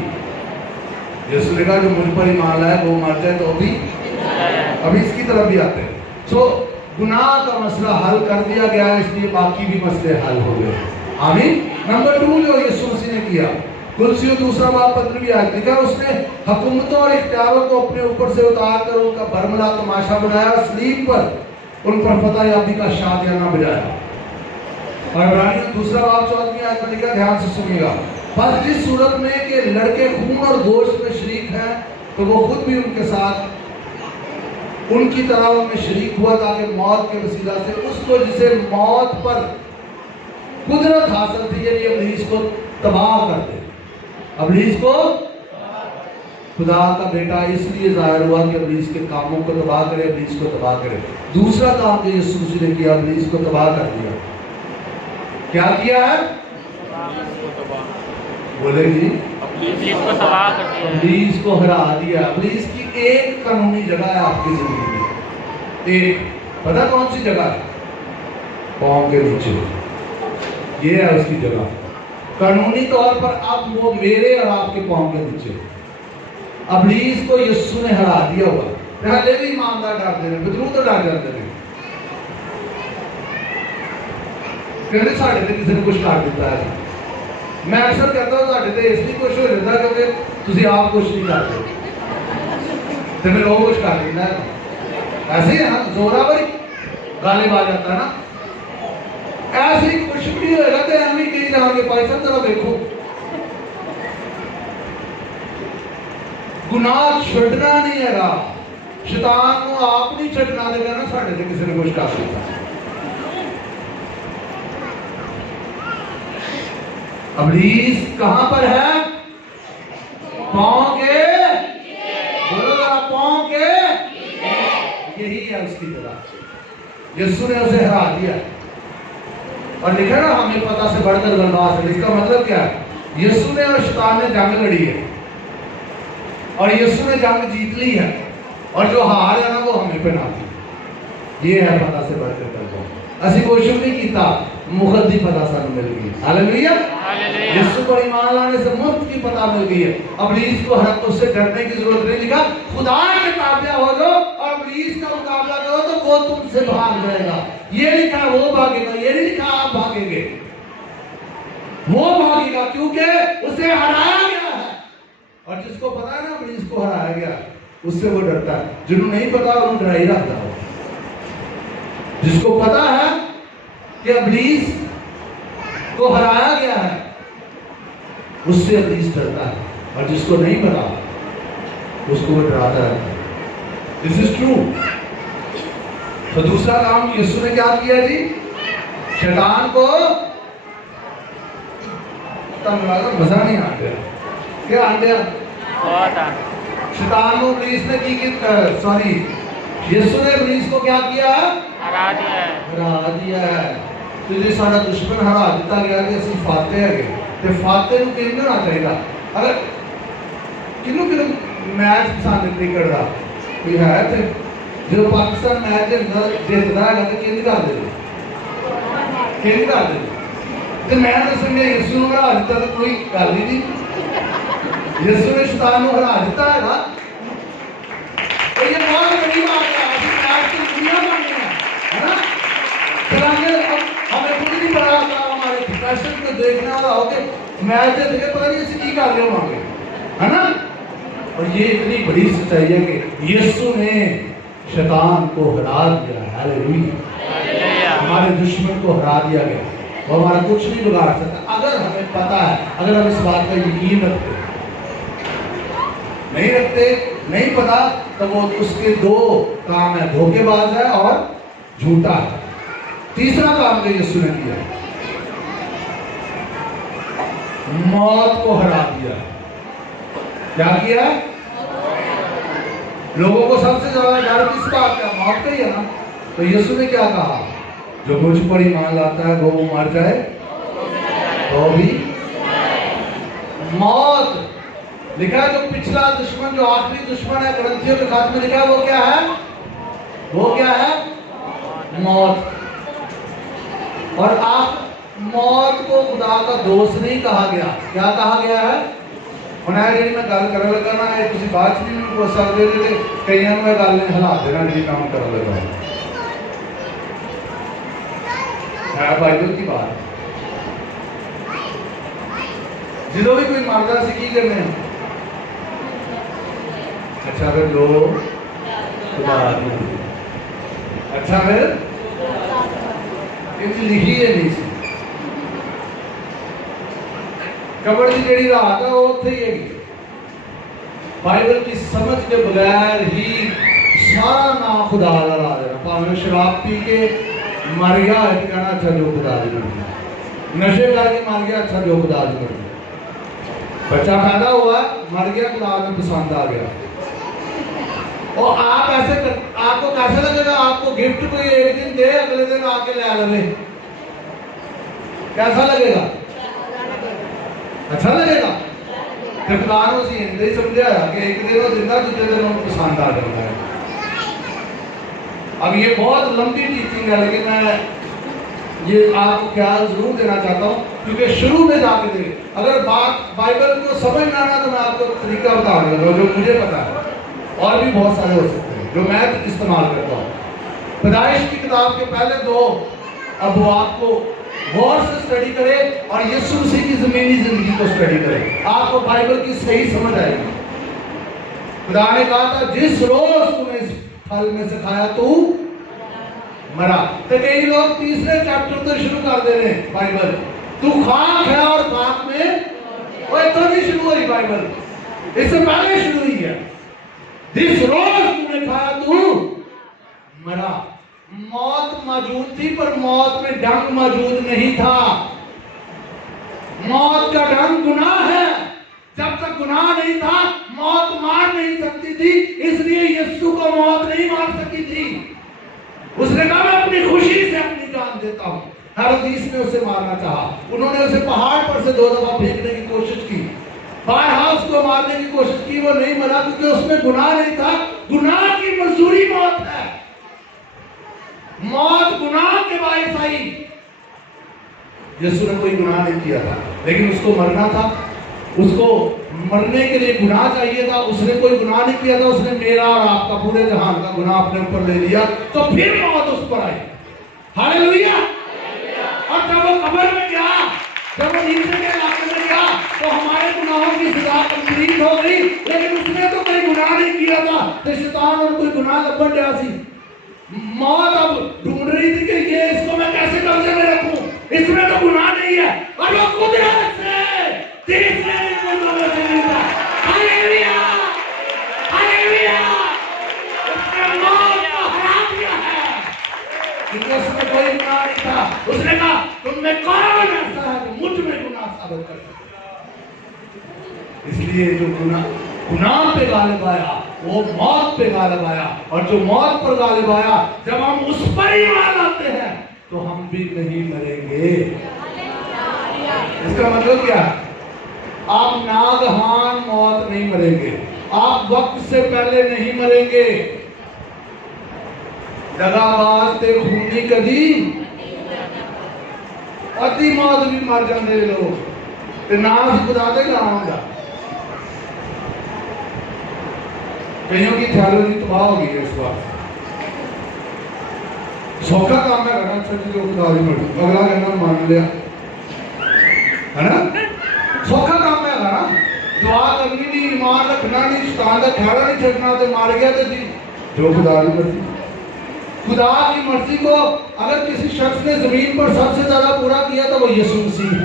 यीशु ने कहा जो मुझ पर ईमान लाए वो मर जाए तो अभी इसकी तरफ भी आते हैं। तो गुनाह का मसला हल कर दिया गया है, इसलिए बाकी भी मसले हल हो गए। आमीन। नंबर 2 जो यीशु मसीह ने किया, कुलसियों 2 बाब 15 आयत लिखा, उसने हुकूमतों और इख्तियारों को अपने ऊपर से उतार कर उनका बरमला तमाशा बनाया, सलीब पर उन पर फतह याबी का शादियाना बजाया। और इब्रानियों 2 बाब 14 आयत में लिखा, ध्यान से सुनिएगा, बस जिस सूरत में कि लड़के खून और गोश्त में शरीक हैं, तो वो खुद भी उनके साथ उनकी तरह उनमें शरीक हुआ, ताकि मौत के वसीला से उसको जिसे मौत पर कुदरत हासिल थी, यानी इब्लीस को तबाह कर दे। इब्लीस को खुदा का बेटा इसलिए जाहिर हुआ कि इब्लीस के कामों को तबाह करे, इब्लीस को तबाह करे। दूसरा काम जो यीशु मसीह ने किया, इब्लीस को तबाह कर दिया। क्या किया है? बोलेगी, इब्लीस को तबाह कर दिया, इब्लीस को हरा दिया। इब्लीस की एक कानूनी जगह है आपकी जिंदगी में, एक, पता कौन सी जगह है? पांव के नीचे, ये है उसकी जगह कानूनी तौर पर। अब वो मेरे और आपके पांव के नीचे। इब्लीस को यीशु ने हरा दिया हुआ। पहले भी ईमानदार डरते हैं, बदरू तो डर जाते हैं, कहते साढ़े ते किसी ने कुछ कर दिता है। मैं अक्सर कहता हूँ साढ़े ते इसलिए कुछ हो जाता क्योंकि तुसी आप कुछ नहीं करते, तो मैं लोग कुछ कर देना है। ऐसे ही है ना, जोरावरी गालिब आ जाता है ना, ऐसे ही कुछ भी होगा तो हम ही कहीं जाओगे पैसा जरा देखो। गुनाह छड़ना नहीं है, शैतान को आप नहीं छड़ना देगा ना, साढ़े ते किसी ने कुछ कर दिया। इब्लीस कहां पर है? पांव के, बोलो जरा, पांव के, यही है उसकी जगह। यीशु ने उसे हरा दिया। और लिखा ना, हमें पता से बढ़कर बर्दाश्त है। इसका मतलब क्या है? यीशु ने और शैतान ने जंग लड़ी है, और यीशु ने जंग जीत ली है, और जो हार है ना वो हमें पे ना दी। ये है पता से बढ़कर बर्दाश्त। असि कोशिश नहीं कीता, मुकद्दी पता सानू मिल गई। हालेलुया। यीशु पर ईमान लाने से मुफ्त की पता मिल गई है। इब्लीस को हर उससे डरने की जरूरत नहीं। लिखा, खुदा के ताबिया हो जाओ और इब्लीस का मुकाबला करो तो वो तुमसे भाग जाएगा। ये लिखा वो भागेगा, ये नहीं लिखा आप भागेंगे, वो भागेगा, क्योंकि उसे हराया गया है। और जिसको पता है ना इब्लीस को हराया गया, उससे वो डरता है। जिन्होंने नहीं पता उन्होंने डरा ही रखता है। जिसको पता है कि इब्लीस को हराया गया है, उससे इब्लीस डरता है, और जिसको नहीं पता उसको वो डराता रहता है। This is true. तो दूसरा काम यीशु ने क्या किया जी? शैतान को मजा नहीं आ गया, क्या आ गया? बहुत आ शैतान को इब्लीस ने सॉरी यीशु ने इब्लीस को क्या किया? हरा दिया है। हरा दिया है। तो जे सारा दुश्मन हरा दिता गया कि असं फाते है ते फाते ਨੂੰ ਕਿੰਨਾ ਹੋਣਾ ਚਾਹੀਦਾ? अगर किन्नू मैच पसंद क्रिकेट का कोई है ते जो पाकिस्तान मैच जितदा है तो किंज कर दे किंज कर दे ते मैं तो समझे यीशु ਨੂੰ हरा दिता तो कोई गल ही नहीं। यीशु ने शैतान ਨੂੰ हरा दिता है तो ये बहुत बड़ी बात है। अभी मैच की दुनिया बन गई है ना? चलाने हमें खुद नहीं पता था, हमारे प्रोफेशन को देखने वाला हो के मैच देखे पता नहीं इसे की कर रहे होंगे, है ना? और ये इतनी बड़ी सच्चाई है कि यीशु ने शैतान को हरा दिया। हालेलुया। हमारे दुश्मन को हरा दिया गया, वो हमारा कुछ नहीं बिगाड़ सकता अगर हमें पता है, अगर हम इस बात का यकीन रखते। नहीं रखते, नहीं पता, तो वो उसके दो काम है, धोखेबाज है और झूठा है। तीसरा काम जो यीशु ने किया, मौत को हरा दिया। क्या किया? लोगों को सबसे ज्यादा डर किस बात का? मौत का ही है ना। तो यीशु ने क्या कहा? जो मुझ पर ईमान लाता है वो मर जाए तो भी मौत। लिखा है जो पिछला दुश्मन, जो आखिरी दुश्मन है ग्रंथियों के खाते में लिखा है, वो क्या है? वो क्या है? मौत। और आप मौत को खुदा का दोष नहीं कहा गया। क्या कहा गया है? उन्हें जी मैं गल कर लगा ना, ये तुम बात नहीं पूछ सकते थे, कई मैं गल नहीं हिला देना जी काम कर लगा है बाइबल की बात। जो भी कोई मरदा सी की करने अच्छा फिर लो खुदा अच्छा फिर इनकी लिखी है नहीं सी कबर की जी रात है वो उत्थे ही है। बाइबल की समझ के बगैर ही सारा नाम खुदा का ला देना, भावें शराब पी के मर गया है तो कहना अच्छा जो खुदा दी मर्जी, नशे करके मर गया अच्छा जो खुदा दी मर्जी, बच्चा पैदा हुआ मर गया खुदा में पसंद आ गया। और आप ऐसे आपको कैसा लगेगा? आपको गिफ्ट कोई एक दिन दे, अगले दिन आके ले ले, कैसा लगेगा? अच्छा लगेगा। खुदा ने समझाया कि एक दिन वो दिंदा, दूसरे दिन वो पसंद आ जाता है। अब ये बहुत लंबी टीचिंग है, लेकिन मैं ये आपको ख्याल जरूर देना चाहता हूँ, क्योंकि शुरू में जाके देखें, अगर बात बाइबल को समझ ना आना तो मैं आपको तरीका बता दूंगा जो मुझे पता है, और भी बहुत सारे हो सकते हैं जो मैं इस्तेमाल करता हूँ। पैदाइश की किताब के पहले दो अबवाब को गौर से स्टडी करें और यीशु मसीह की ज़मीनी जिंदगी को स्टडी करें, आपको बाइबल की सही समझ आएगी। खुदा ने कहा था जिस रोज तूने इस फल में से खाया तू मरा। तो कई लोग तीसरे चैप्टर से शुरू कर दे रहे हैं बाइबल, तू खाक है और खाक में, और तो भी शुरू हुई बाइबल, इससे पहले शुरू हुई है। जिस रोज तूने खाया तू मरा। मौत मौजूद थी पर मौत में डंग मौजूद नहीं था। मौत का डंग गुनाह है, जब तक गुनाह नहीं था मौत मार नहीं सकती थी, इसलिए यीशु को मौत नहीं मार सकी थी। उसने कहा मैं अपनी खुशी से अपनी जान देता हूं। हेरोदेस ने उसे मारना चाहा, उन्होंने उसे पहाड़ पर से 2 दफा फेंकने की कोशिश की, फायर हाउस को मारने की कोशिश की, वो नहीं मरा क्योंकि उसमें गुनाह नहीं था। गुनाह की मजदूरी मौत है, मौत गुनाह के बायस आई। यीशु ने कोई गुनाह नहीं किया था, लेकिन उसको मरना था, उसको मरने के लिए गुनाह चाहिए था। उसने कोई गुनाह नहीं किया था, उसने मेरा और आपका पूरे जहान का गुनाह अपने ऊपर ले लिया, तो फिर मौत उस पर आई। हालेलुया। और जब वो कब्र में गया, जब वो नीचे के इलाके में गया, तो हमारे गुनाहों की सजा कंप्लीट हो गई, लेकिन उसने तो कोई गुनाह नहीं किया था। तो शैतान और कोई गुनाह लपट गया सी। मौत अब ढूंढ रही थी कि ये इसको मैं कैसे कब्जे में रखूं, इसमें तो गुनाह नहीं है, और वो कुदरत से तीसरे दिन से मिला। Hallelujah, hallelujah. उसने मौत को हरा दिया है, क्योंकि उसमें कोई गुनाह नहीं था। उसने कहा साबित कर सकते। इसलिए जो गुनाह पे गालिब आया वो मौत पे गालिब आया, और जो मौत पर गालिब आया जब हम उस पर ईमान लाते हैं तो हम भी नहीं मरेंगे। इसका मतलब क्या? आप नागहान मौत नहीं मरेंगे, आप वक्त से पहले नहीं मरेंगे। दगाबाज ते खूनी कदी अति मौत भी मर जाते लोग ते नाम खुदा दे गाँव। कईयों की थियोलॉजी तबाह हो गई है इस बात। सौखा काम है करना, अच्छा जो खुदा दी मर्जी, अगला कहना मान लिया, है ना? सौखा काम है करना, दुआ करनी नहीं, ईमान रखना नहीं, शैतान का ख्याल नहीं छकना, तो मार गया तो जी जो खुदा दी मर्जी। खुदा की मर्जी को अगर किसी शख्स ने जमीन पर सबसे ज्यादा पूरा किया तो वो यीशु मसीह है।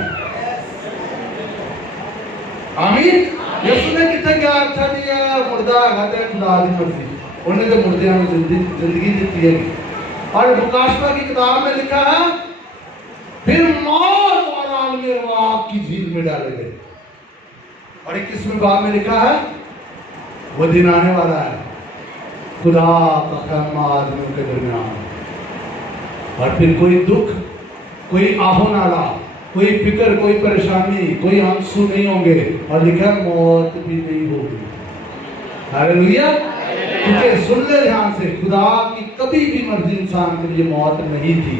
आमीन। यीशु ने कितने क्या अच्छा दिया, मुर्दा है खुदा की मर्जी, उन्हें तो मुर्दे में जिंदगी दी है। और मुकाशफा की किताब में लिखा है फिर मौत और आलमे रवाब की झील में डाले गए। और 21वें बाब में लिखा है वो दिन आने वाला है खुदा का क़याम आदमियों के दरमियान, और फिर कोई दुख, कोई आहो नाला, कोई फिक्र, कोई परेशानी, कोई आंसू नहीं होंगे, और लिखा मौत भी नहीं होगी। हालेलुया। क्योंकि सुन ले ध्यान से, खुदा की कभी भी मर्जी इंसान के लिए मौत नहीं थी।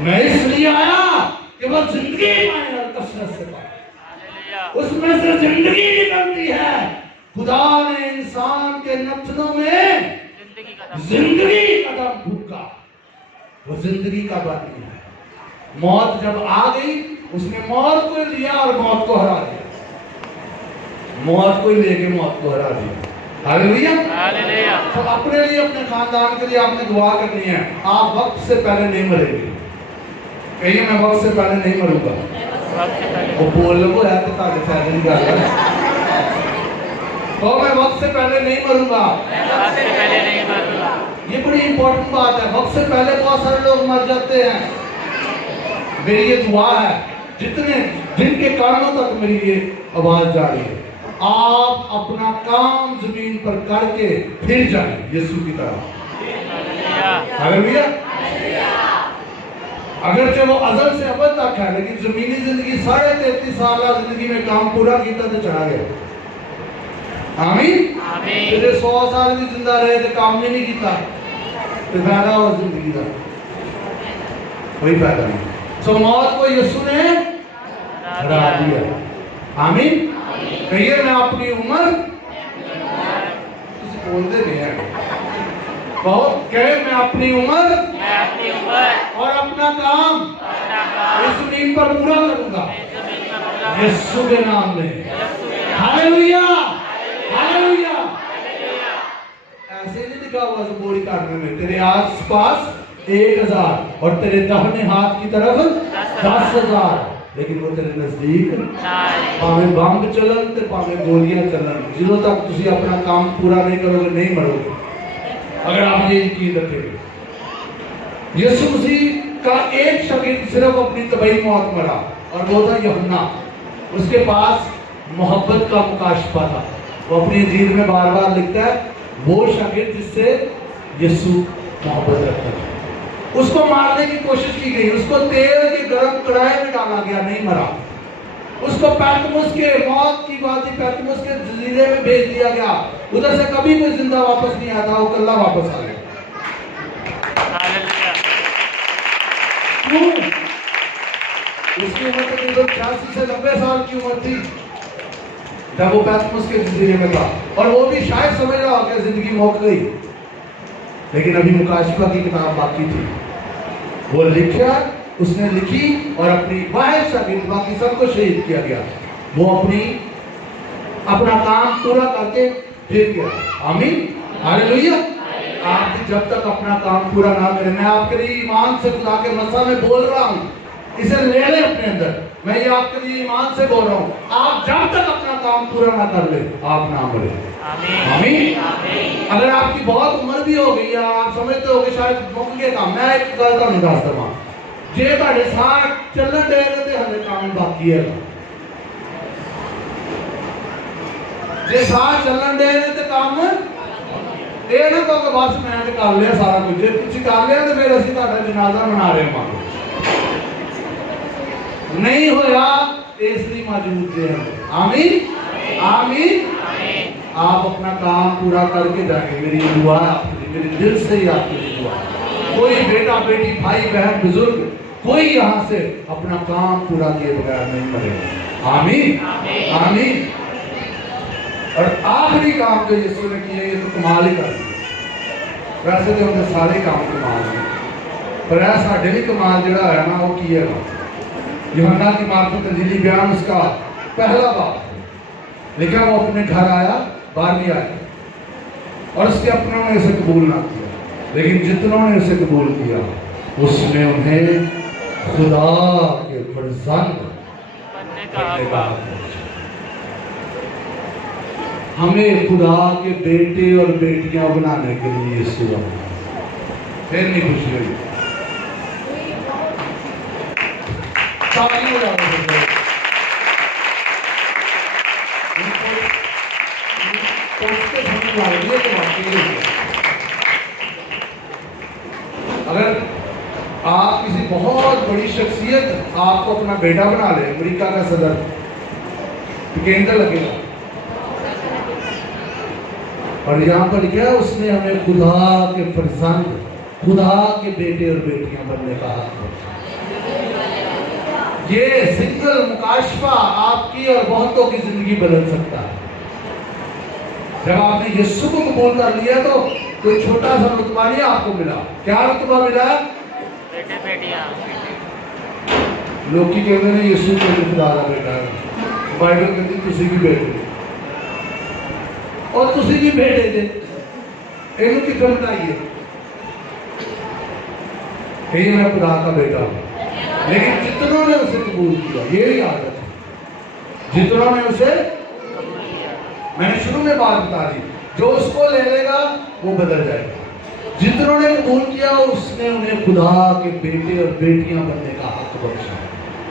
मैं इसलिए आया कि वह जिंदगी पाए और कसरत से पाए, उसमें से जिंदगी निकलती है। खुदा ने इंसान के नथनों में जिंदगी कदम फूका, वो जिंदगी का बाती है। मौत जब आ गई उसने मौत को लिया और मौत को हरा दिया, मौत को लेके मौत को हरा दिया। हालेलुया। हालेलुया। तो अपने लिए, अपने खानदान के लिए आपने दुआ करनी है। आप वक्त से पहले नहीं मरेंगे। कहिए मैं वक्त से पहले नहीं मरूंगा। वो बोल लो है तो ताकि फायदे नहीं कर रहा। तो मैं वक्त से पहले नहीं मरूंगा। ये बड़ी इंपॉर्टेंट बात है। वक्त से पहले बहुत सारे लोग मर जाते हैं। मेरी ये दुआ है जिनके कारणों तक मेरी ये आवाज जा रही है, आप अपना काम जमीन पर करके फिर जाए यीशु की तरह। हालेलुया। अगर जो वो अज़ल से अबद तक है, लेकिन जमीनी जिंदगी 33.5 साल जिंदगी में काम पूरा किया तो चला गया। आमीन। तेरे 100 साल भी जिंदा रहे तो काम भी नहीं किया तो फायदा हो जिंदगी का कोई फायदा नहीं। सो मौत को यीशु ने हरा दिया। आमीन। कहिए मैं अपनी उम्र बोलते नहीं है, बहुत कहे मैं अपनी उम्र और अपना काम इस जमीन पर पूरा करूंगा यीशु के नाम में। हालेलुया। हालेलुया। ऐसे नहीं लिखा हुआ बोरी काटने में तेरे आस पास 1000 और तेरे दाहिने हाथ की तरफ 10,000, लेकिन वो तेरे नजदीक भावे बम चलन ते भावे गोलियां चलन, जिਦੋਂ तक तुसी अपना काम पूरा नहीं करोगे नहीं मरोगे। अगर आप ये यकीन रखेंगे। यीशु मसीह का एक शागिर्द सिर्फ अपनी तबई मौत मरा और वो था यूहन्ना। उसके पास मोहब्बत का मुकाशफा था। वो अपनी इंजील में बार बार लिखता है वो शागिर्द जिससे यीशु मोहब्बत रखता था। उसको मारने की कोशिश की गई, उसको तेल के गर्म कढ़ाई में डाला गया, नहीं मरा। उसको पैतमुस के मौत की वादी पैतमुस के जजीरे में भेज दिया गया, उधर से कभी कोई जिंदा वापस नहीं आता, वो कल्ला वापस आ गया। क्यों? उसकी उम्र तकरीबन 86 से 90 साल की उम्र थी जब वो पैतमुस के जजीरे में था, और वो भी शायद समझ रहा होगा जिंदगी मुक गई, लेकिन अभी मुकाशफा की किताब बाकी थी। वो लिखा, उसने लिखी और अपनी वाहिद शागिर्द, बाकी सबको शहीद किया गया। वो अपना काम पूरा करके फिर गया। आमीन। हालेलुया। आप भी जब तक अपना काम पूरा ना करें, मैं आपके लिए ईमान से खुदा के मसा में बोल रहा हूँ, इसे ले ले अपने अंदर। मैं ये आपके लिए ईमान से बोल रहा हूँ, आप जब तक अपना काम पूरा ना कर ले आप ना मरे। आमीन। अगर आपकी बहुत उम्र भी हो गई है, आप समझते हो कि शायद मुक गया काम, मैं एक गल तुहानू दस दवां, जे तुहाडे साथ चलन दे ते हले काम बाकी है। जे साथ चलन दे ने ते काम ਇਹ ਨਾ ਕਹੋ ਕਿ ਬਸ ਮੈਂ ਤੇ ਕਰ ਲਿਆ ਸਾਰਾ ਕੁਝ। ਜੇ ਤੁਸੀਂ ਕਰ ਲਿਆ ਤੇ ਫਿਰ ਅਸੀਂ ਤੁਹਾਡਾ ਜਨਾਜ਼ਾ ਮਨਾ ਰਹੇ ਹਾਂ। नहीं होया इसलिए मौजूद है। आमीन आमीन। आप अपना काम पूरा करके जाएंगे। मेरी दुआ है आपके लिए, मेरे दिल से ही आपके लिए दुआ है। कोई बेटा बेटी भाई बहन बुजुर्ग कोई यहाँ से अपना काम पूरा किए बगैर नहीं मरेगा। आमीन आमीन। और आखिरी काम जो यीशु ने किए ये तो कमाल ही कर दिया। वैसे तो हमने सारे काम कमाल किए पर ऐसा साढ़े भी कमाल जो है ना वो किएगा। यूहन्ना की मार्फत अंजीली बयान उसका पहला बाब लिखा। वो अपने घर आया, बाहर नहीं आया और उसके अपनों ने उसे कबूल ना किया, लेकिन जितनों ने उसे कबूल किया उसने उन्हें खुदा के फर्जंद बनने का हक। हमें खुदा के बेटे और बेटियां बनाने के लिए यीशु आया। फिर नहीं खुशी हुई। अगर आप किसी बहुत बड़ी शख्सियत आपको अपना बेटा बना ले, अमेरिका का सदर, तो केंद्र लगेगा। और यहाँ पर क्या उसने हमें खुदा के फर्जंद, खुदा के बेटे और बेटियां बनने का हक दिया। ये सिंगल मुकाशफा आपकी और बहुतों की जिंदगी बदल सकता है। जब आपने यीशु को कबूल कर लिया तो कोई छोटा सा रुतबा नहीं आपको मिला। क्या रुतबा मिला? बेटे बेटियां। लोग की कहते हैं यीशु को खुदा का बेटा है, बाइबल कहती तुसी भी बेटे और तुसी भी बेटे थे। इन्हों कितना बताइए कहीं मैं खुदा का बेटा हूं। लेकिन जितनों ने उसे कबूल किया, ये आदत है, जितनों ने उसे, मैंने शुरू में बात बता दी, जो उसको ले लेगा वो बदल जाएगा। जितनों ने कबूल किया उसने उन्हें खुदा के बेटे और बेटियां बनने का हक बख्शा।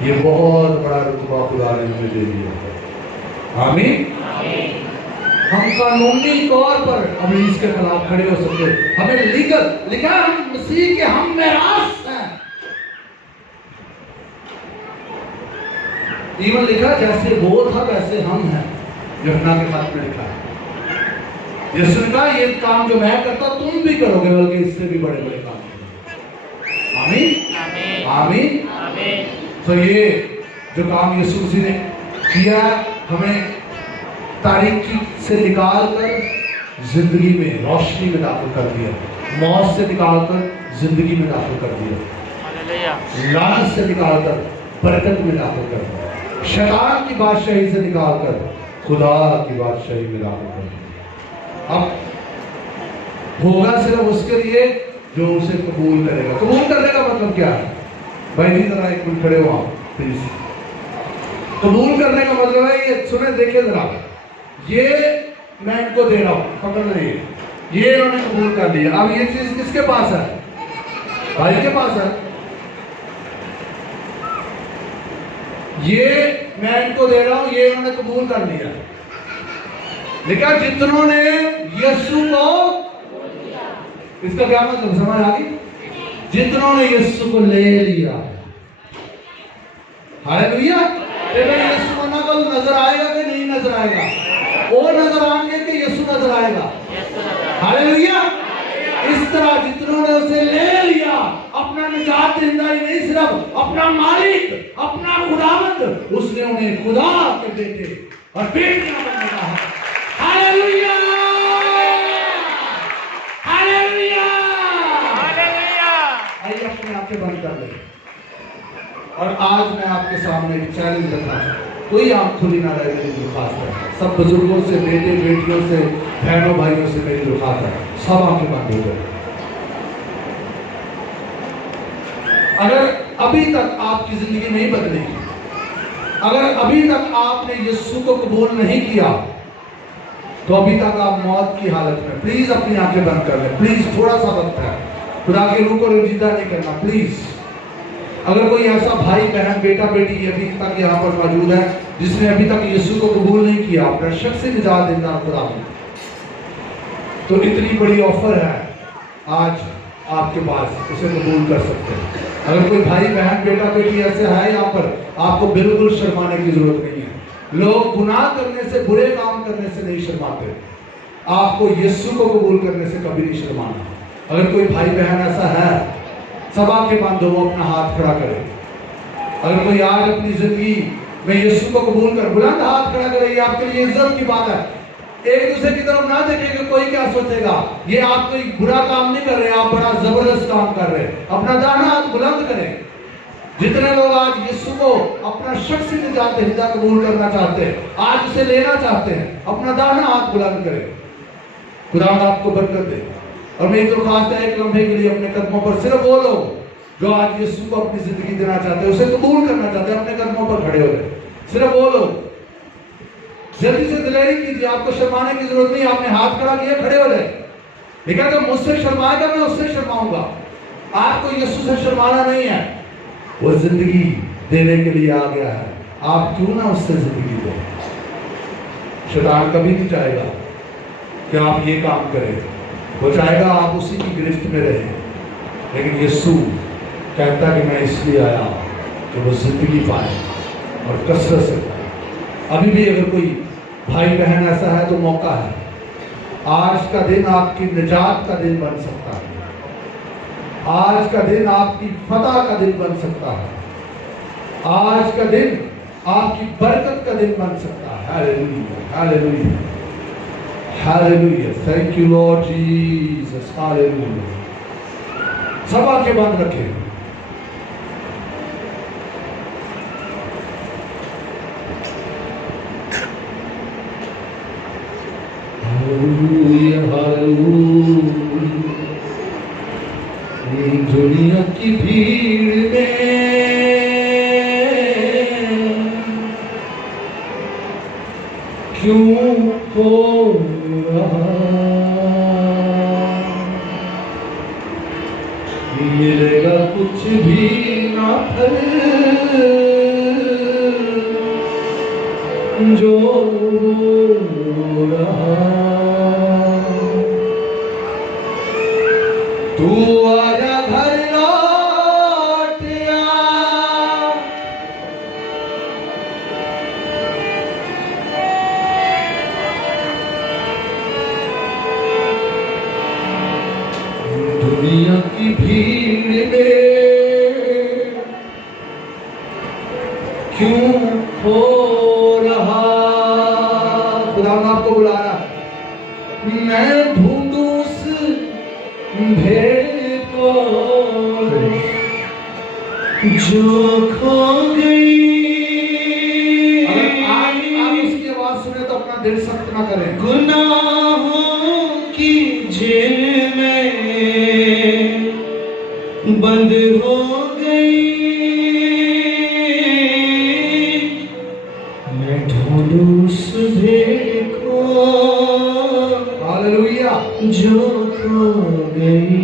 ये बहुत बड़ा रुतबा खुदा ने हमें दे दिया। आमीन। हम कानूनी तौर पर अमीर के खिलाफ खड़े हो सकते, हमें लीगल लिखा हम मसीह के हम मेरास हैं। इवन लिखा जैसे वो था वैसे हम हैं, यूहन्ना के खत में लिखा है। यीशु ने कहा ये काम जो मैं करता तुम भी करोगे, बल्कि इससे भी बड़े बड़े काम करोगे। आमीन आमीन आमीन। तो ये जो काम यीशु मसीह ने किया हमें तारीकी से निकाल कर जिंदगी में रोशनी में दाखिल कर दिया, मौत से निकाल कर जिंदगी में दाखिल कर दिया, लानत से निकाल कर बरकत में दाखिल कर दिया, शैतान की बादशाही से निकाल कर खुदा की बादशाही में दाखिल कर दिया। अब होगा सिर्फ उसके लिए जो उसे कबूल करेगा। कबूल करने का मतलब क्या है भाई जी? जरा एक मिनट खड़े हो आप प्लीज। कबूल करने का मतलब है ये सुने, देखिए जरा, ये मैं इनको दे रहा हूं, पकड़ रही है, ये इन्होंने कबूल कर लिया। अब ये चीज किसके पास है? भाई के पास है। ये मैं इनको दे रहा हूं, ये इन्होंने कबूल कर लिया। लेकिन जितनों ने यीशु को, इसका क्या मतलब समझ आ गई? जितनों ने यीशु को ले लिया, हालेलुया। यीशु मना को नजर आएगा कि नहीं नजर आएगा? वो नजर आएंगे कि यीशु नजर आएगा? हालेलुया। इस तरह जितनों ने उसे ले लिया, अपना निजात देना ही नहीं, सिर्फ अपना मालिक, अपना खुदावंद, उसने उन्हें खुदा के बेटे और बेटियां बनने का है। Hallelujah hallelujah hallelujah. आइए अपने आंखें बंद कर ले। और आज मैं आपके सामने एक चैलेंज रखा है, कोई आंख खुली ना रहे मेरी दरख्वास्त है। सब बुजुर्गों से, बेटे बेटियों से, बहनों भाइयों से मेरी दरख्वास्त है, सब आंखें बंद हो जाए। अगर अभी तक आपकी जिंदगी नहीं बदली, अगर अभी तक आपने यीशु को कबूल नहीं किया, तो अभी तक आप मौत की हालत में, प्लीज अपनी आंखें बंद कर लें। प्लीज थोड़ा सा वक्त है, खुदा के रूह को रंजीदा नहीं करना प्लीज। अगर कोई ऐसा भाई बहन बेटा बेटी अभी तक यहाँ पर मौजूद है जिसने अभी तक यीशु को कबूल नहीं किया, अपना शख्सी निजात देना खुदा में, तो इतनी बड़ी ऑफर है आज आपके पास, उसे कबूल कर सकते हैं। अगर कोई भाई बहन बेटा बेटी ऐसे है यहाँ पर, आपको बिल्कुल शर्माने की जरूरत नहीं है। लोग गुनाह करने से, बुरे काम करने से नहीं शर्माते, आपको यीशु को कबूल करने से कभी नहीं शर्माना। अगर कोई भाई बहन ऐसा है, सब आंखें बंद हो, अपना हाथ खड़ा करे। अगर कोई आज अपनी जिंदगी में यीशु को कबूल कर, बुलंद हाथ खड़ा करे, ये आपके लिए इज्जत की बात है। एक दूसरे की तरफ ना देखें कि कोई क्या सोचेगा, ये आप कोई बुरा काम नहीं कर रहे, आप बड़ा जबरदस्त काम कर रहे हैं। अपना दाहिना हाथ बुलंद करें। जितने लोग आज यीशु को अपना शख्सी निजात हिदा कबूल करना चाहते हैं, आज उसे लेना चाहते हैं, अपना दाहिना हाथ बुलंद करें। खुदा आपको बरकत दे। और मेरी दरख्वास्त है, एक लम्हे के लिए अपने कदमों पर सिर्फ वो लोग जो आज यीशु को अपनी जिंदगी देना चाहते हैं, उसे कबूल करना चाहते हैं, अपने कदमों पर खड़े हो गए। सिर्फ वो लोग जल्दी से दिलेरी कीजिए, आपको शर्माने की जरूरत नहीं। आपने हाथ खड़ा किया, खड़े हो जाए। लेकिन अगर मुझसे शर्माएगा, मैं उससे शर्माऊंगा। आपको यीशु से शर्माना नहीं है, वो जिंदगी देने के लिए आ गया है। आप क्यों ना उससे जिंदगी दो। शैतान कभी नहीं चाहेगा कि आप ये काम करें, वो चाहेगा आप उसी की गिरफ्त में रहें। लेकिन यीशु कहता है कि मैं इसलिए आया कि वो जिंदगी पाए और कसरत से पाए। अभी भी अगर कोई भाई बहन ऐसा है तो मौका है। आज का दिन आपकी निजात का दिन बन सकता है। आज का दिन आपकी फतह का दिन बन सकता है। आज का दिन आपकी बरकत का दिन बन सकता है। Hallelujah, hallelujah, hallelujah. Thank you Lord Jesus. Hallelujah. सब आंखें बंद रखें। Hallelujah, hallelujah. दुनिया की भीड़ में क्यों हो रहा, मिलेगा कुछ भी ना फल जो हो रहा। तू आजा घर लौट आ, दुनिया की भीड़ में क्यों हो रहा। खुदा आपको बुला रहा, मैं ढूंढूं उस भेड़ को जो खो गई। अगर आप उसकी आवाज सुने तो अपना दिल सख्त ना करें। गुनाहों की जेल में बंद हो गई, मैं ढूंढूं उस भेड़ को हालेलुया जो खो गई।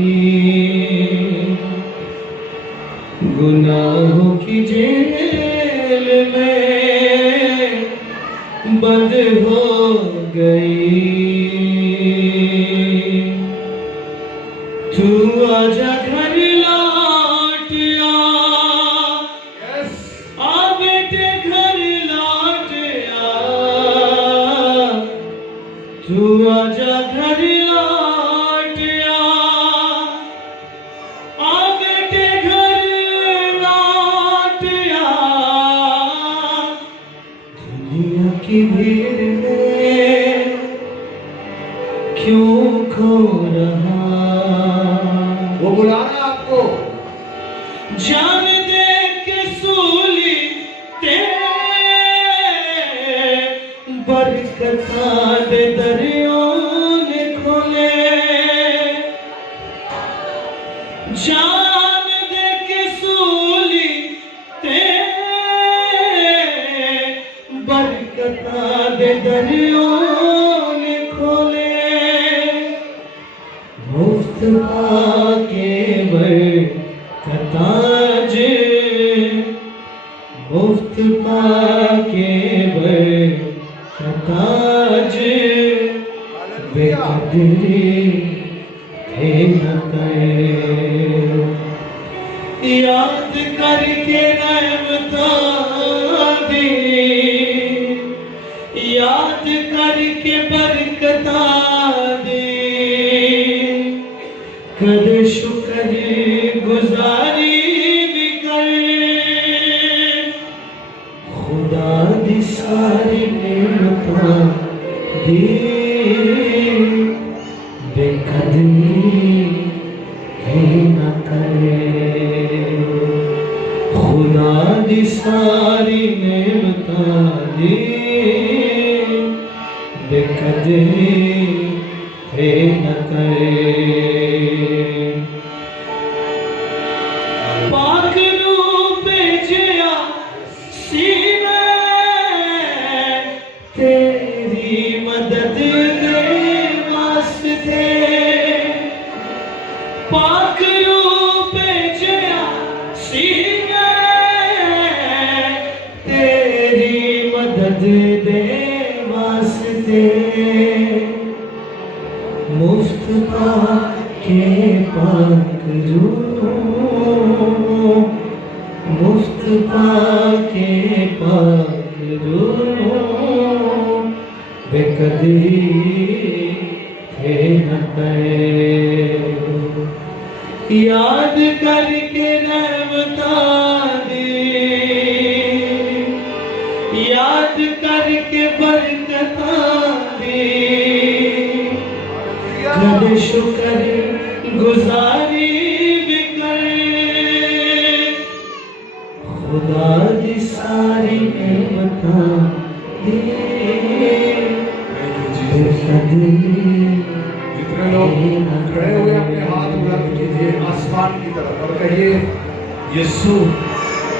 गुनाहों की जेल में बंद हो गई। तू आजा घर लौट आ, आ बेटे घर लौट आ। तू आजा घर लौट आ बेटे घर लौट आ। दुनिया की भीड़ में क्यों खो रहा। वो बुला रहा आपको। जान दे के सूली ते बरकतां दे दरियों ने खोले। जान दे के सूली ते बरकतां दे दरियों ने खोले। मुफ्त पाके बरकतां बेकदरी थे न करे। याद करके रहमतां दी, याद करके बरकतां दे, कदे शुक्र गुजारी भी कर। खुदा दी सारी नेमतां दी बेकदरी है न करे। खुदा दी सारी नेमतां दी बेकदरी है न करे। पाक नूं भेजिया सीने तेरी मदद दे वास्ते। पाक नूं भेजिया सीने तेरी मदद दे वास्ते। मुफ्त पाके पाक रूह, मुफ्त पाके पाक रूह बेकदरी थे न करे। याद करके रहमतां दी, याद करके बरकतां दी, कदे शुक्र गुजारी भी कर। खुदा दी सारी नेमतां दी बेकदरी। जितने लोग खड़े हुए अपने हाथ बुलंद कीजिए आसमान की तरफ और कहिए यीशु,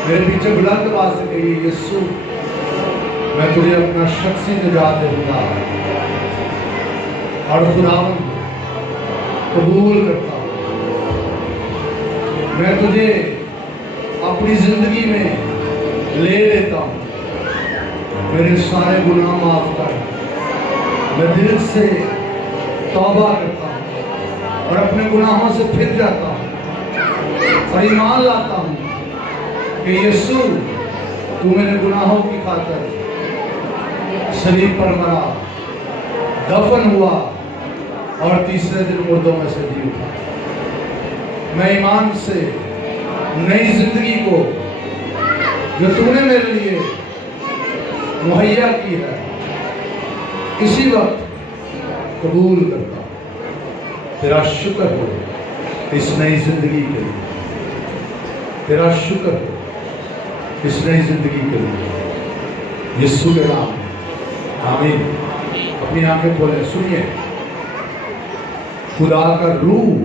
मेरे पीछे बुलंद आवाज से कहिए यीशु, मैं तुझे अपना शख्सी निजात दूंगा और खुदावन कबूल करता हूँ। मैं तुझे अपनी जिंदगी में ले लेता हूँ। मेरे सारे गुनाह माफ कर। मैं दिल से तौबा करता हूँ और अपने गुनाहों से फिर जाता हूँ और ईमान लाता हूँ कि यीशु, तू मेरे गुनाहों की खातिर सलीब पर मरा, दफन हुआ और तीसरे दिन मुर्दों में से जी उठा। मैं ईमान से नई जिंदगी को जो तूने मेरे लिए मुहैया की है इसी वक्त कबूल करता हूं। तेरा शुक्र हो इस नई जिंदगी के लिए, तेरा शुक्र हो इस नई जिंदगी के लिए, यीशु के नाम में आमीन। अपनी आंखें खोलें, सुनिए खुदा का रूह